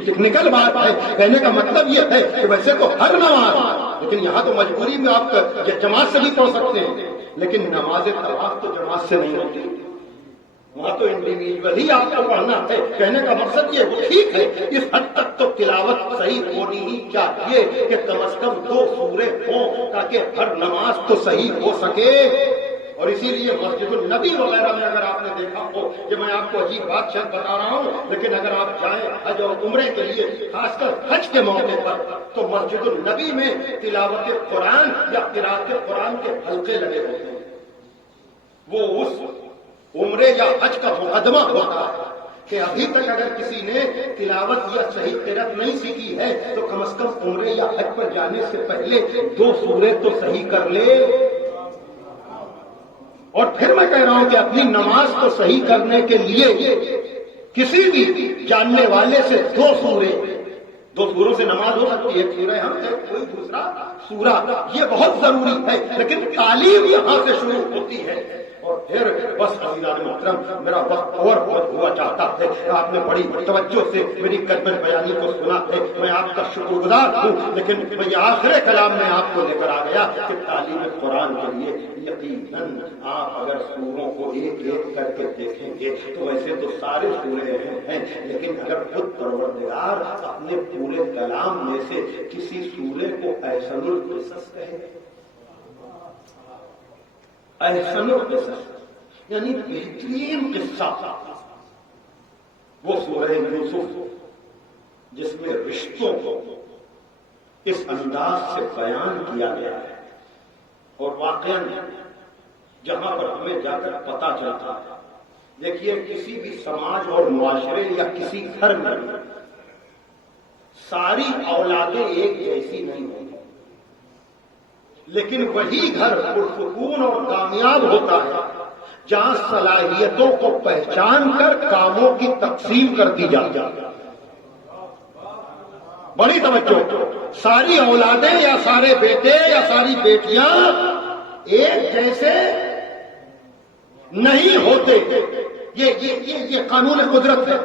ٹیکنیکل بات ہے. کہنے کا مطلب یہ ہے کہ ویسے تو ہر نماز, لیکن یہاں تو مجبوری میں آپ جماعت سے بھی پڑھ سکتے ہیں, لیکن نماز طواف تو جماعت سے نہیں ہوتی. وہاں تو انڈیویجول ہی آپ کو پڑھنا ہے. کہنے کا مقصد یہ وہ ٹھیک ہے اس حد تک تو تلاوت صحیح ہونی ہی چاہیے کہ کم از کم 2 سورے ہوں تاکہ ہر نماز تو صحیح ہو سکے. اور اسی لیے مسجد النبی وغیرہ میں اگر آپ نے دیکھا ہو کہ میں آپ کو عجیب بات شاید بتا رہا ہوں لیکن اگر آپ جائیں حج اور عمرے کے لیے خاص کر حج کے موقع پر تو مسجد النبی میں تلاوت قرآن یا قرأت قرآن کے حلقے لگے ہوتے ہیں. وہ اس عمرے یا حج کا مقدمہ ہوتا ہے کہ ابھی تک اگر کسی نے تلاوت یا صحیح قرأت نہیں سیکھی ہے تو کم از کم عمرے یا حج پر جانے سے پہلے 2 سورے تو صحیح کر لے. اور پھر میں کہہ رہا ہوں کہ اپنی نماز کو صحیح کرنے کے لیے کسی بھی جاننے والے سے 2 سوروں سے نماز ہو سکتی ہے. ایک سورہ ہم ہے کوئی دوسرا سورہ یہ بہت ضروری ہے لیکن تعلیم یہاں سے شروع ہوتی ہے. اور پھر بس عزیزان محترم میرا وقت اور بہت ہوا چاہتا ہے. آپ نے بڑی توجہ سے میری کلمہ بیانی کو سنا ہے. میں آپ کا شکر گزار ہوں لیکن میں یہ آخر کلام میں آپ کو لے کر آ گیا کہ تعلیم قرآن کے لیے یقیناً آپ اگر سوروں کو ایک ایک کر کے دیکھیں گے تو ویسے تو سارے سورے ہیں لیکن اگر خود پروردگار اپنے پورے کلام میں سے کسی سورے کو احسن القصص کہے احسن القصص یعنی بہترین قصہ وہ سورہ یوسف جس میں رشتوں کو اس انداز سے بیان کیا گیا ہے. اور واقعاً جہاں پر ہمیں جا کر پتہ چلتا ہے دیکھیے کسی بھی سماج اور معاشرے یا کسی گھر میں ساری اولادیں ایک جیسی نہیں ہوتی لیکن وہی گھر پرسکون اور کامیاب ہوتا ہے جہاں صلاحیتوں کو پہچان کر کاموں کی تقسیم کر دی جاتی ہے. بڑی توجہ. ساری اولادیں یا سارے بیٹے یا ساری بیٹیاں ایک جیسے نہیں ہوتے. یہ قانون قدرت ہے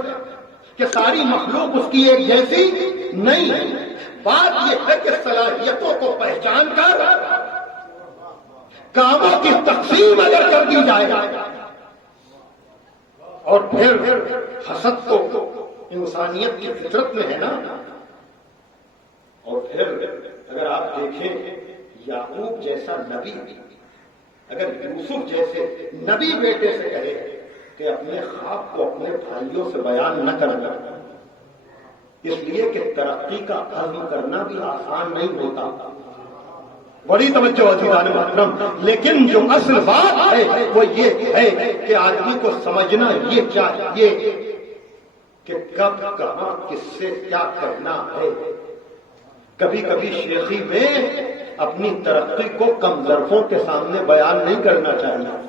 کہ ساری مخلوق اس کی ایک جیسی نہیں ہے. بات یہ ہے کہ صلاحیتوں کو پہچان کر کاموں کی تقسیم اگر کر دی جائے اور پھر حسد تو انسانیت کی فطرت میں ہے نا. اور پھر اگر آپ دیکھیں یعقوب جیسا نبی اگر یوسف جیسے نبی بیٹے سے کہے کہ اپنے خواب کو اپنے بھائیوں سے بیان نہ کرنا اس لیے کہ ترقی کا عزم کرنا بھی آسان نہیں ہوتا. بڑی توجہ عزیزان محترم. لیکن جو اصل بات ہے وہ یہ ہے کہ آدمی کو سمجھنا یہ چاہیے کہ کب کہاں کس سے کیا کرنا ہے. کبھی کبھی شیخی میں اپنی ترقی کو کم ظرفوں کے سامنے بیان نہیں کرنا چاہیے.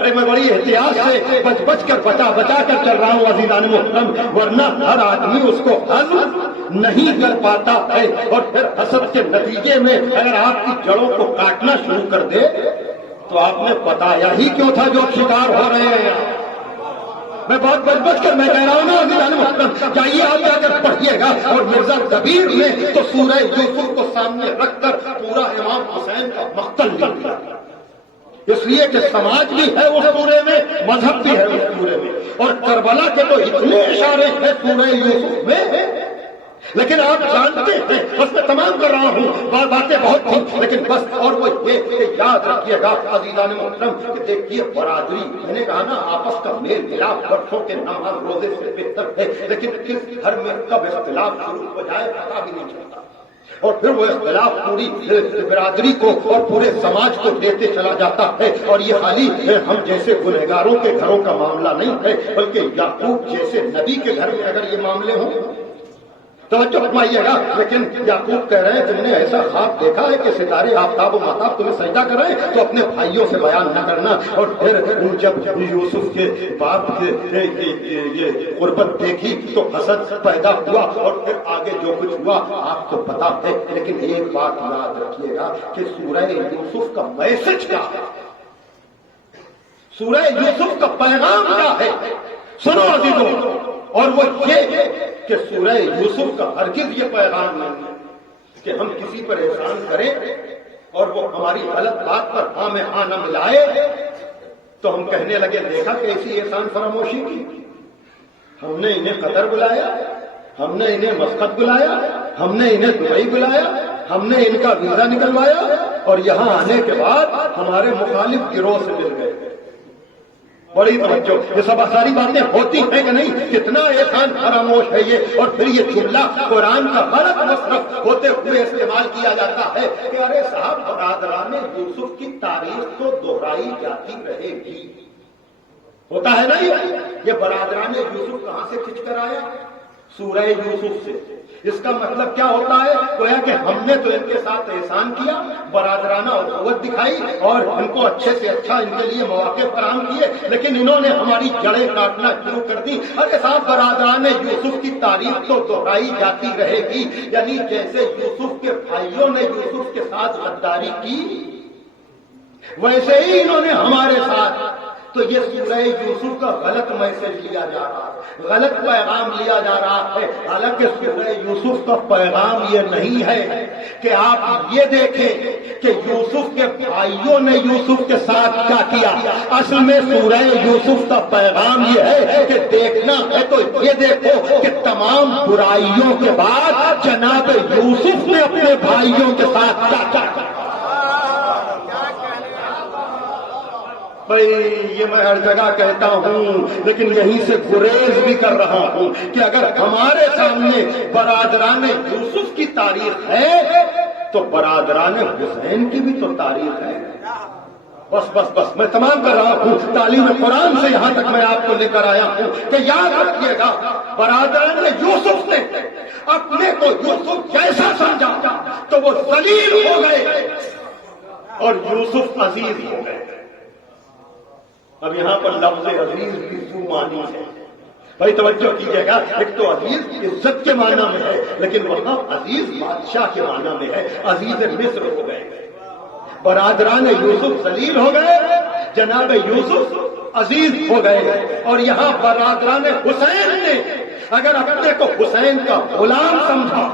ارے میں بڑی احتیاط سے بچ کر بچا کر چل رہا ہوں عزیزان محترم ورنہ ہر آدمی اس کو ہضم نہیں کر پاتا ہے. اور پھر حسد کے نتیجے میں اگر آپ کی جڑوں کو کاٹنا شروع کر دے تو آپ نے بتایا ہی کیوں تھا جو شکار ہو رہے ہیں. میں بہت بچ کر میں کہہ رہا ہوں نا عزیزان محترم جائیے آپ جا کر پڑھیے گا. اور مرزا کبیر نے تو سورہ یوسف کو سامنے رکھ کر پورا امام حسین کا مقتل لکھ دیا اس لیے کہ سماج بھی ہے اس سورے میں مذہب بھی ہے اس سورے میں. اور کربلا کے تو اتنے اشارے ہیں سورہ یوسف میں لیکن آپ جانتے ہیں بس میں تمام کر رہا ہوں باتیں بہت تھیں لیکن بس اور وہ یہ کہ یاد رکھیے گا عزیزان محترم کہ دیکھیے برادری میں نے کہا نا آپس کا میل ملاپ برسوں کے نماز روزے سے بہتر ہے لیکن کس گھر میں کب اختلاف شروع ہو جائے پتا بھی نہیں چلتا. اور پھر وہ اختلاف پوری برادری کو اور پورے سماج کو دیتے چلا جاتا ہے. اور یہ خالی ہم جیسے گنہگاروں کے گھروں کا معاملہ نہیں ہے بلکہ یعقوب جیسے نبی کے گھر میں اگر یہ معاملے ہوں توجہ فرمائیے گا. لیکن یعقوب کہہ رہے ہیں تم نے ایسا خواب دیکھا ہے کہ ستارے آفتاب و مہتاب تمہیں سجدہ کر رہے ہیں تو اپنے بھائیوں سے بیان نہ کرنا. اور پھر جب یوسف کے باپ کے یہ قربت دیکھی تو حسد پیدا ہوا اور پھر آگے جو کچھ ہوا آپ کو پتا ہے. لیکن ایک بات یاد رکھیے گا کہ سورہ یوسف کا میسج کیا ہے سورہ یوسف کا پیغام کیا ہے سنو عزیزوں. اور وہ یہ کہ سورہ یوسف کا ہرگز یہ پیغام نہیں ہے کہ ہم کسی پر احسان کریں اور وہ ہماری غلط بات پر ہاں میں ہاں نہ ملائے تو ہم کہنے لگے دیکھا کیسی احسان فراموشی کی، ہم نے انہیں قطر بلایا، ہم نے انہیں مسقط بلایا، ہم نے انہیں دبئی بلایا، ہم نے ان کا ویزا نکلوایا، اور یہاں آنے کے بعد ہمارے مخالف گروہ سے مل گئے۔ بڑی توجہ، یہ سب ساری باتیں ہوتی ہیں کہ نہیں؟ کتنا احسان فراموش ہے یہ۔ اور پھر یہ جملہ قرآن کا غلط مصرف ہوتے ہوئے استعمال کیا جاتا ہے کہ ارے صاحب برادران یوسف کی تاریخ تو دہرائی جاتی رہے گی۔ ہوتا ہے نا یہ برادران یوسف کہاں سے کھنچ کر آیا؟ سورہ یوسف سے۔ اس کا مطلب کیا ہوتا ہے؟ گویا کہ ہم نے تو ان کے ساتھ احسان کیا، برادرانہ اخوت دکھائی، اور ان کو اچھے سے اچھا ان کے لیے مواقع فراہم کیے، لیکن انہوں نے ہماری جڑیں کاٹنا شروع کر دی۔ ارے صاحب برادران یوسف کی تاریخ تو دہرائی جاتی رہے گی، یعنی جیسے یوسف کے بھائیوں نے یوسف کے ساتھ غداری کی، ویسے ہی انہوں نے ہمارے ساتھ۔ تو یہ سورہ یوسف کا غلط میسج لیا جا رہا ہے، غلط پیغام لیا جا رہا ہے۔ حالانکہ سورہ یوسف کا پیغام یہ نہیں ہے کہ آپ یہ دیکھیں کہ یوسف کے بھائیوں نے یوسف کے ساتھ کیا کیا۔ اصل میں سورہ یوسف کا پیغام یہ ہے کہ دیکھنا ہے تو یہ دیکھو کہ تمام برائیوں کے بعد جناب یوسف نے اپنے بھائیوں کے ساتھ کیا کیا۔ بھائی یہ میں ہر جگہ کہتا ہوں، لیکن یہیں سے گریز بھی کر رہا ہوں کہ اگر ہمارے سامنے برادران یوسف کی تاریخ ہے تو برادران حسین کی بھی تو تاریخ ہے۔ بس میں تمام کر رہا ہوں۔ تعلیم قرآن سے یہاں تک میں آپ کو لے کر آیا ہوں کہ یاد رکھیے گا برادران یوسف نے اپنے کو یوسف جیسا سمجھا تو وہ ذلیل ہو گئے اور یوسف عزیز ہو گئے۔ اب یہاں پر لفظ عزیز بھی دو معنی ہے، بھائی توجہ کیجیے گا۔ ایک تو عزیز عزت کے معنی میں ہے، لیکن وہاں عزیز بادشاہ کے معنی میں ہے۔ عزیز مصر ہو گئے، برادران یوسف ذلیل ہو گئے، جناب یوسف عزیز ہو گئے۔ اور یہاں برادران حسین نے اگر اپنے کو حسین کا غلام سمجھا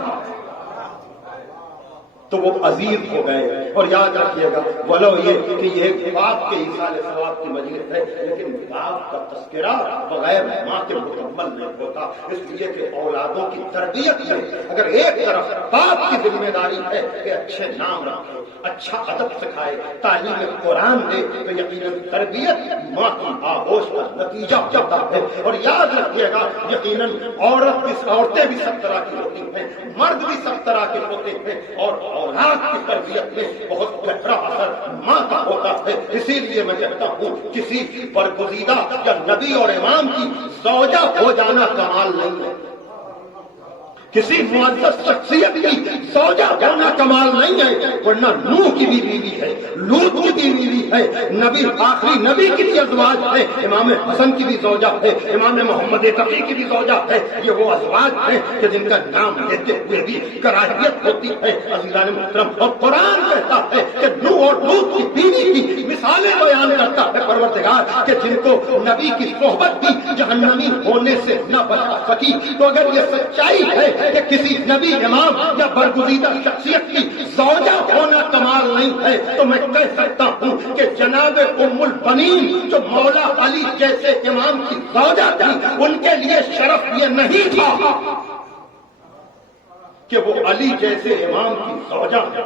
تو وہ عزیز ہو گئے۔ اور یاد رکھیے گا ولو یہ کہ یہ باپ کے ایصال ثواب کی مجلس ہے، لیکن باپ کا تذکرہ بغیر ماں کے مکمل نہیں ہوتا۔ اس لیے کہ اولادوں کی تربیت میں اگر ایک طرف باپ کی ذمہ داری ہے کہ اچھے نام رکھے، اچھا ادب سکھائے، تعلیم قرآن دے، تو یقیناً تربیت ماں کی آغوش کا نتیجہ ہوتا ہے۔ اور یاد رکھیے گا یقیناً عورتیں بھی سب طرح کی ہوتی ہیں، مرد بھی سب طرح کے ہوتے ہیں، اور اولاد کی تربیت میں بہت گہرا اثر ماں کا ہوتا ہے۔ اسی لیے میں کہتا ہوں کسی برگزیدہ یا نبی اور امام کی زوجہ ہو جانا کمال نہیں ہے، کسی معزز شخصیت کی زوجہ ہونا کمال نہیں ہے، ورنہ نوح کی بھی بیوی ہے، لوط کی بھی بیوی ہے، نبی آخری نبی کی بھی ازواج ہے، امام حسن کی بھی زوجہ ہے، امام محمد تقی کی بھی زوجہ ہے۔ یہ وہ ازواج ہیں کہ جن کا نام لیتے ہوئے بھی کراہیت ہوتی ہے۔ عزیزان محترم، اور قرآن کہتا ہے کہ نوح اور لوط کی بیوی کی مثالیں بیان کرتا ہے پروردگار کہ جن کو نبی کی صحبت بھی جہنمی ہونے سے نہ بچا سکی۔ تو اگر یہ سچائی ہے کہ کسی نبی امام یا برگزیدہ شخصیت کی زوجہ ہونا کمال نہیں ہے، تو میں کہہ سکتا ہوں کہ جناب ام البنین جو مولا علی جیسے امام کی زوجہ تھی، ان کے لیے شرف یہ نہیں تھا کہ وہ علی جیسے امام کی زوجہ ہے،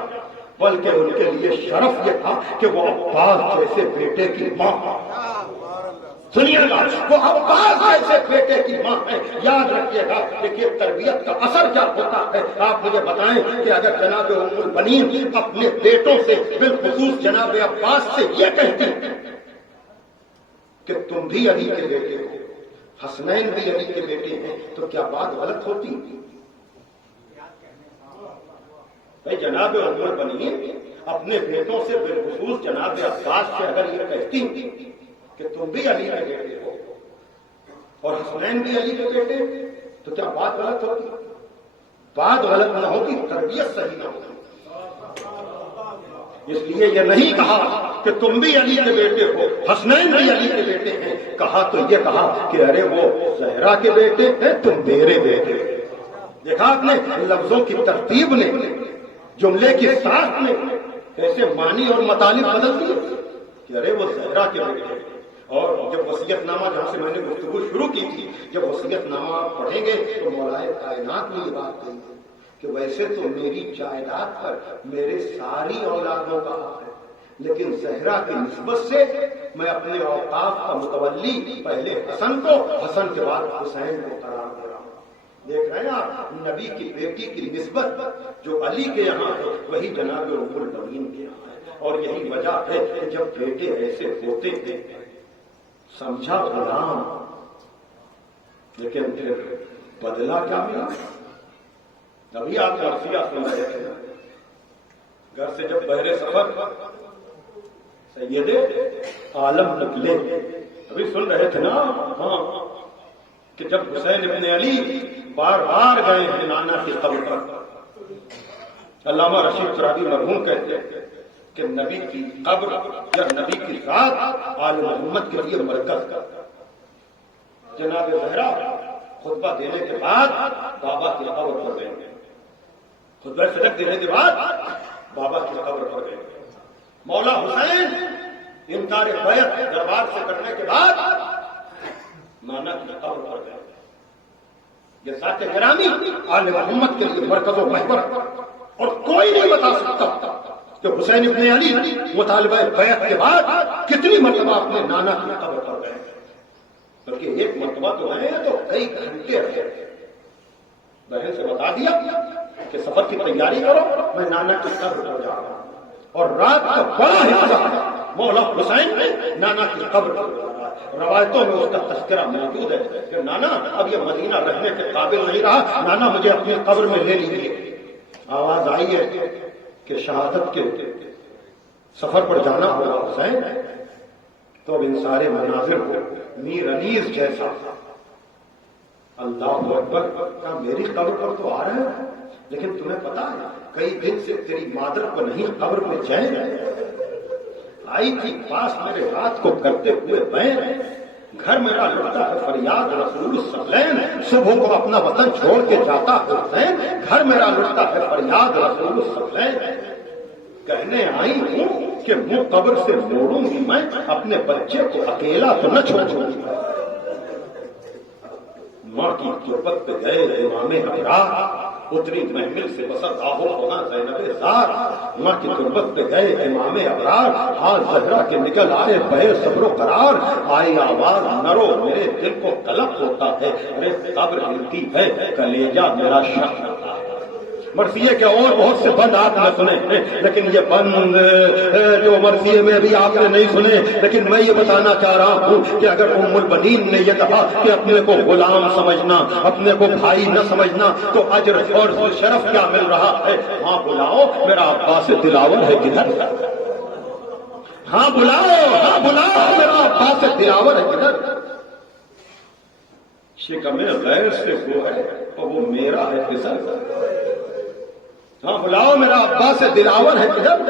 بلکہ ان کے لیے شرف یہ تھا کہ وہ عباس جیسے بیٹے کی ماں۔ سنیے گا، وہ عباس جیسے بیٹے کی ماں ہے۔ یاد رکھیے گا کہ تربیت کا اثر کیا ہوتا ہے۔ آپ مجھے بتائیں کہ اگر جناب ام البنین اپنے بیٹوں سے بالخصوص جناب عباس سے یہ کہتی کہ تم بھی علی کے بیٹے ہو، حسنین بھی علی کے بیٹے ہیں، تو کیا بات غلط ہوتی؟ بھائی جناب ام البنین اپنے بیٹوں سے بالخصوص جناب عباس سے اگر یہ کہتی کہ تم بھی علی کے بیٹے ہو اور حسنین بھی علی کے بیٹے، تو کیا بات غلط ہوتی؟ بات غلط نہ ہوتی، تربیت صحیح نہ ہوتی۔ اس لیے یہ نہیں کہا کہ تم بھی علی کے بیٹے ہو، حسنین بھی علی کے بیٹے ہیں، کہا تو یہ کہا کہ ارے وہ زہرا کے بیٹے ہیں، تم میرے بیٹے۔ دیکھا آپ نے لفظوں کی ترتیب نے، جملے کی ساخت نے کیسے معنی اور مطالب بدل دیے کہ ارے وہ زہرا کے بیٹے، اور جب وصیت نامہ، جہاں سے میں نے گفتگو شروع کی تھی، جب وصیت نامہ پڑھیں گے تو مولائے کائنات نے یہ بات کہی ہے کہ ویسے تو میری جائیداد پر میرے ساری اولادوں کا حق ہے، لیکن زہرا کی نسبت سے میں اپنے اوقاف کا متولی پہلے حسن کو، حسن کے بعد حسین کو قرار دے رہا ہوں۔ دیکھ رہے ہیں آپ، نبی کی بیٹی کی نسبت جو علی کے یہاں ہے وہی جناب ام المؤمنین کے یہاں ہے، اور یہی وجہ ہے کہ جب بیٹے ایسے ہوتے ہیں سمجھا غلام، لیکن پھر بدلہ کیا ملا؟ ابھی آپ مرثیہ سن رہے تھے، گھر سے جب بحر سفر سید عالم نکلے، ابھی سن رہے تھے نا، ہاں، کہ جب حسین ابن علی بار بار گئے ہیں نانا کی قبر پر، علامہ رشید ترابی مرحوم کہتے ہیں کہ نبی کی قبر یا نبی کی ذات آل محمد کے لیے مرکز کا۔ جناب زہرا خطبہ دینے کے بعد بابا کی قبر پر گئے، خطبہ صدق دینے کے بعد بابا کی قبر پر گئے۔ مولا حسین انکار بیعت دربار سے کرنے کے بعد نانا کی قبر پر گئے۔ یہ ذات گرامی آل محمد کے لیے مرکز و محور، اور کوئی نہیں بتا سکتا کہ حسین ابن علی مطالبہ بیعت کے بعد کتنی مرتبہ اپنے نانا کی قبر پر گئے، بلکہ ایک مرتبہ تو ہے تو کئی گھنٹے رہے۔ بہن سے بتا دیا کہ سفر کی تیاری کرو، میں نانا کی قبر پر جا رہا ہوں، اور رات کا بڑا حصہ مولا حسین نے نانا کی قبر پر جا رہا ہے۔ روایتوں میں اس کا تذکرہ موجود ہے کہ نانا اب یہ مدینہ رہنے کے قابل نہیں رہا، نانا مجھے اپنی قبر میں لے لیجیے۔ آواز آئی ہے کہ شہادت کے سفر پر جانا ہوگا حسین، تو اب ان سارے مناظر کو میر انیس جیسا اللہ اکبر کا میری قبر پر تو آ رہے ہیں، لیکن تمہیں پتا ہے کئی دن سے تیری مادر کو نہیں قبر پہ چین آئی تھی، پاس میرے ہاتھ کو کرتے ہوئے بین، گھر میرا لڑتا ہے فریاد رسول الثقلین، صبح کو اپنا وطن چھوڑ کے جاتا ہے حسین، گھر میرا لڑتا ہے فریاد رسول الثقلین، کہنے آئی ہوں کہ منہ قبر سے موڑوں گی میں، اپنے بچے کو اکیلا تو نہ چھوڑوں گی۔ ماں کی تربت پہ گئے امام ابرار، اتری محمل سے بسر آہو وہاں زینب زار، ماں کی تربت پہ گئے امام ابرار، ہاتھ زہرا کے نکل آئے بے صبر و قرار، آئی آواز نرو میرے دل کو قلق ہوتا ہے، ارے قبر ہلتی ہے کلیجہ میرا شک ہوتا ہے۔ مرثیے کے اور بہت سے بند آپ نے سنے ہیں، لیکن یہ بند جو مرثیے میں بھی آپ نے نہیں سنے، لیکن میں یہ بتانا چاہ رہا ہوں کہ اگر ام البنین نے یہ کہا کہ اپنے کو غلام سمجھنا، اپنے کو بھائی نہ سمجھنا، تو اجر اور شرف کیا مل رہا ہے؟ ہاں بلاؤ میرا عباس دلاور ہے کدھر؟ ہاں بلاؤ میرا عباس دلاور ہے کدھر؟ شکم غیر سے وہ ہے اور وہ میرا ہے کدھر؟ ہاں بلاؤ میرا عباس دلاور ہے کدھر؟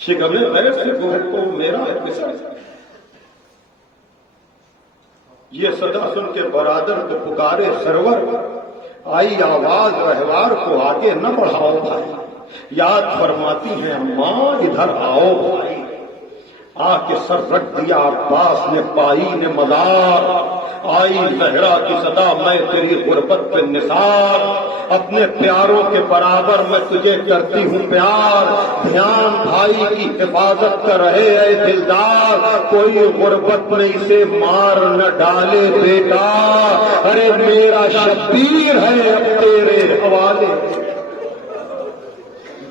شکم غیر سے وہ ہے وہ میرا ہے کدھر؟ یہ صدا سن کے برادر کو پکارے سرور، آئی آواز رہوار کو آگے نہ بڑھاؤ بھائی، یاد فرماتی ہیں اماں ادھر آؤ بھائی، آ کے سر رکھ دیا عباس نے پائی نے مزار، آئی زہرا کی صدا میں تیری غربت پہ نثار، اپنے پیاروں کے برابر میں تجھے کرتی ہوں پیار، دھیان بھائی کی حفاظت کر رہے اے دلدار، کوئی غربت میں اسے مار نہ ڈالے بیٹا، ارے میرا شبیر ہے اب تیرے حوالے۔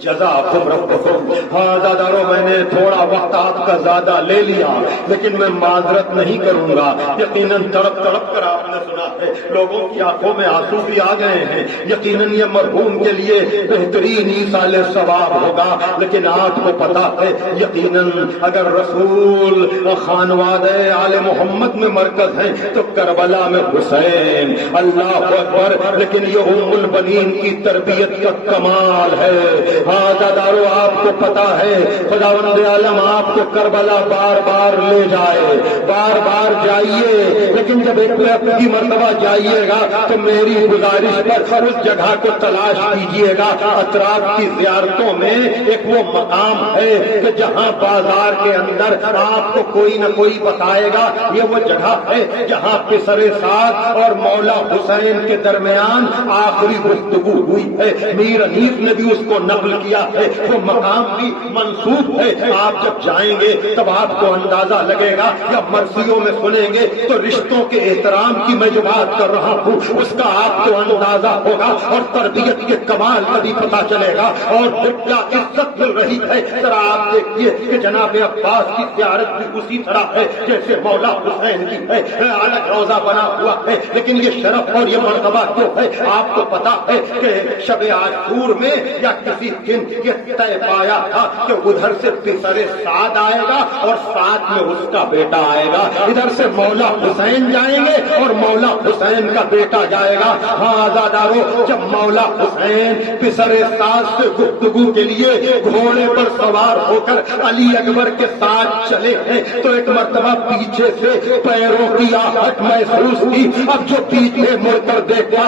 جزاکم ربکم۔ ہاں دادارو، میں نے تھوڑا وقت آپ کا زیادہ لے لیا، لیکن میں معذرت نہیں کروں گا۔ یقیناً تڑپ تڑپ کر آپ نے سنا ہے، لوگوں کی آنکھوں میں آنسو بھی آ گئے ہیں۔ یقیناً یہ مرحوم کے لیے بہترین ایصال ثواب ہوگا، لیکن آپ کو پتا ہے یقیناً اگر رسول خانوادہ آل محمد میں مرکز ہیں تو کربلا میں حسین، اللہ اکبر۔ لیکن یہ ام البنین کی تربیت کا کمال ہے، ہاں دادارو آپ کو پتا ہے خداوند عالم آپ کو کربلا بار بار لے جائے، بار بار جائیے، لیکن جب ایک مرتبہ جائیے گا تو میری گزارش پر اس جگہ کو تلاش کیجیے گا۔ اطراف کی زیارتوں میں ایک وہ مقام ہے کہ جہاں بازار کے اندر آپ کو کوئی نہ کوئی بتائے گا یہ وہ جگہ ہے جہاں پسر سعد اور مولا حسین کے درمیان آخری گفتگو ہوئی ہے۔ میر انیس نے بھی اس کو نقل کیا ہے، وہ مقام بھی منسوب ہے۔ آپ جب جائیں گے تب آپ کو اندازہ لگے گا، یا مرثیوں میں سنیں گے تو رشتوں کے احترام کی میں جو بات کر رہا ہوں اس کا آپ کو اندازہ ہوگا، اور تربیت کے کمال کا بھی پتا چلے گا، اور کیا عزت مل رہی ہے۔ ذرا آپ دیکھیے کہ جناب عباس کی زیارت بھی اسی طرح ہے جیسے مولا حسین کی ہے، الگ روزہ بنا ہوا ہے، لیکن یہ شرف اور یہ مرتبہ کیوں ہے؟ آپ کو پتا ہے کہ شب عاشور میں یا کسی دن یہ طے پایا تھا کہ ادھر سے پسر سعد آئے گا اور ساتھ میں اس کا بیٹا آئے گا، ادھر سے مولا حسین جائیں گے اور مولا حسین کا بیٹا جائے گا۔ ہاں آزادارو، جب مولا حسین پسر سعد سے گفتگو کے لیے گھوڑے پر سوار ہو کر علی اکبر کے ساتھ چلے ہیں تو ایک مرتبہ پیچھے سے پیروں کی آہٹ محسوس کی۔ اب جو پیچھے مڑ کر دیکھا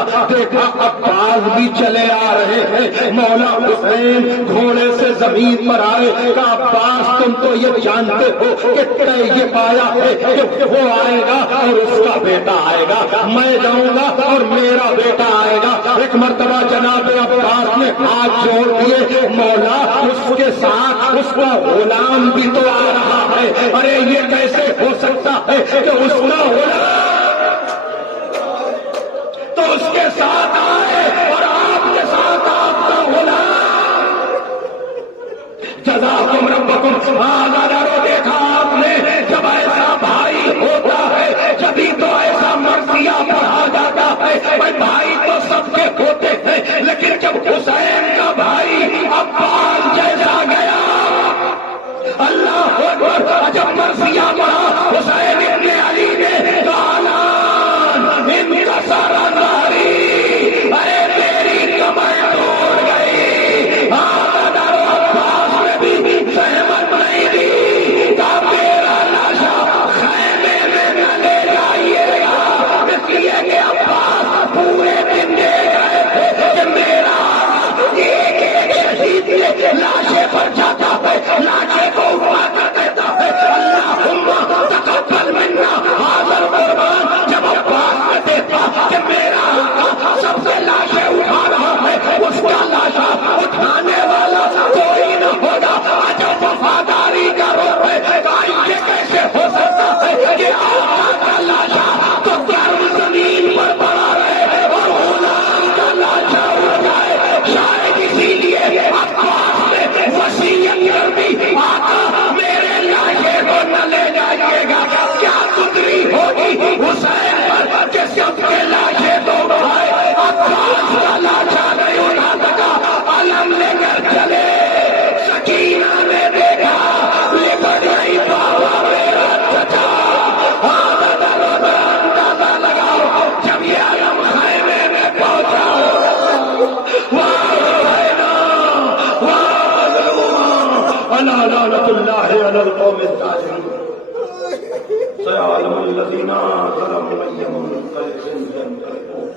عباس بھی چلے آ رہے ہیں۔ مولا حسین گھوڑے سے زمین پر آئے، کہا عباس تم تو یہ جانتے ہو کہ طے یہ پایا ہے کہ وہ آئے گا اور اس کا بیٹا آئے گا، میں جاؤں گا اور میرا بیٹا آئے گا۔ ایک مرتبہ جناب عباس نے ہاتھ جوڑ دیے، مولا اس کے ساتھ اس کا غلام بھی تو آ رہا ہے، ارے یہ کیسے ہو سکتا ہے کہ اس کا غلام تو اس کے ساتھ آئے اور آپ کے ساتھ آپ کا غلام؟ جزاکم ربکم۔ آزادارو، دیکھا آپ نے جب ایسا بھائی ہوتا ہے جبھی تو ایسا مرثیہ پڑھا جاتا ہے۔ بھائی تو سب کے ہوتے ہیں، لیکن جب حسین کا بھائی عباس جیسا گیا، اللہ اکبر، جب مرثیہ پڑھا حسین ابن علی نے کالان ان کا سارا ناری، ارے میری کمر توڑ گئی۔ عباس نے بھی سہمت نہیں دی، کہا میرا لاشا خیمے میں نہ لے جائیے گا، اس لیے کہ عباس پورے دن دیکھ رہے تھے کہ میرا ایک ایک شہید کے لاشے پر جاتا ہے، لاشے کو اٹھا کر کہتا ہے اللہم تقبل منا ھذا القربان۔ جب عباس نے دیکھا کہ میرا آقا سب سے لاشیں اٹھا رہا ہے، اس کا لاشا اٹھانے والا کوئی نہ ہوگا، جب وفاداری کا روپ ہے، یہ کیسے ہو سکتا ہے کہ آقا کا لاشا تو گرم زمین پر پڑا رہے اور غلام کا لاشا اٹھ جائے؟ شاید اسی لیے عباس نے وصیت کر دی، آقا میرے لاشے کو نہ لے جائیے گا۔ کیا گزری ہوگی حسین پر کہ سب کے لاشے تو اٹھائے، عباس کا لاشا نہیں اٹھا سکا، علم لے کر چلے۔ سکینہ نے دیکھا، لپٹ گئی بابا میرا چچا۔ اندازہ لگاؤ جب یہ علم خیمے میں پہنچا، الا لعنۃ اللہ علی القوم الظالمین۔ سيعلم الذين ظلموا أي منقلب ينقلبون۔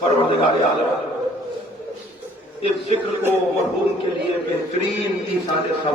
پروردگار عالم، اس ذکر کو مرحوم کے لیے بہترین ایثار ثواب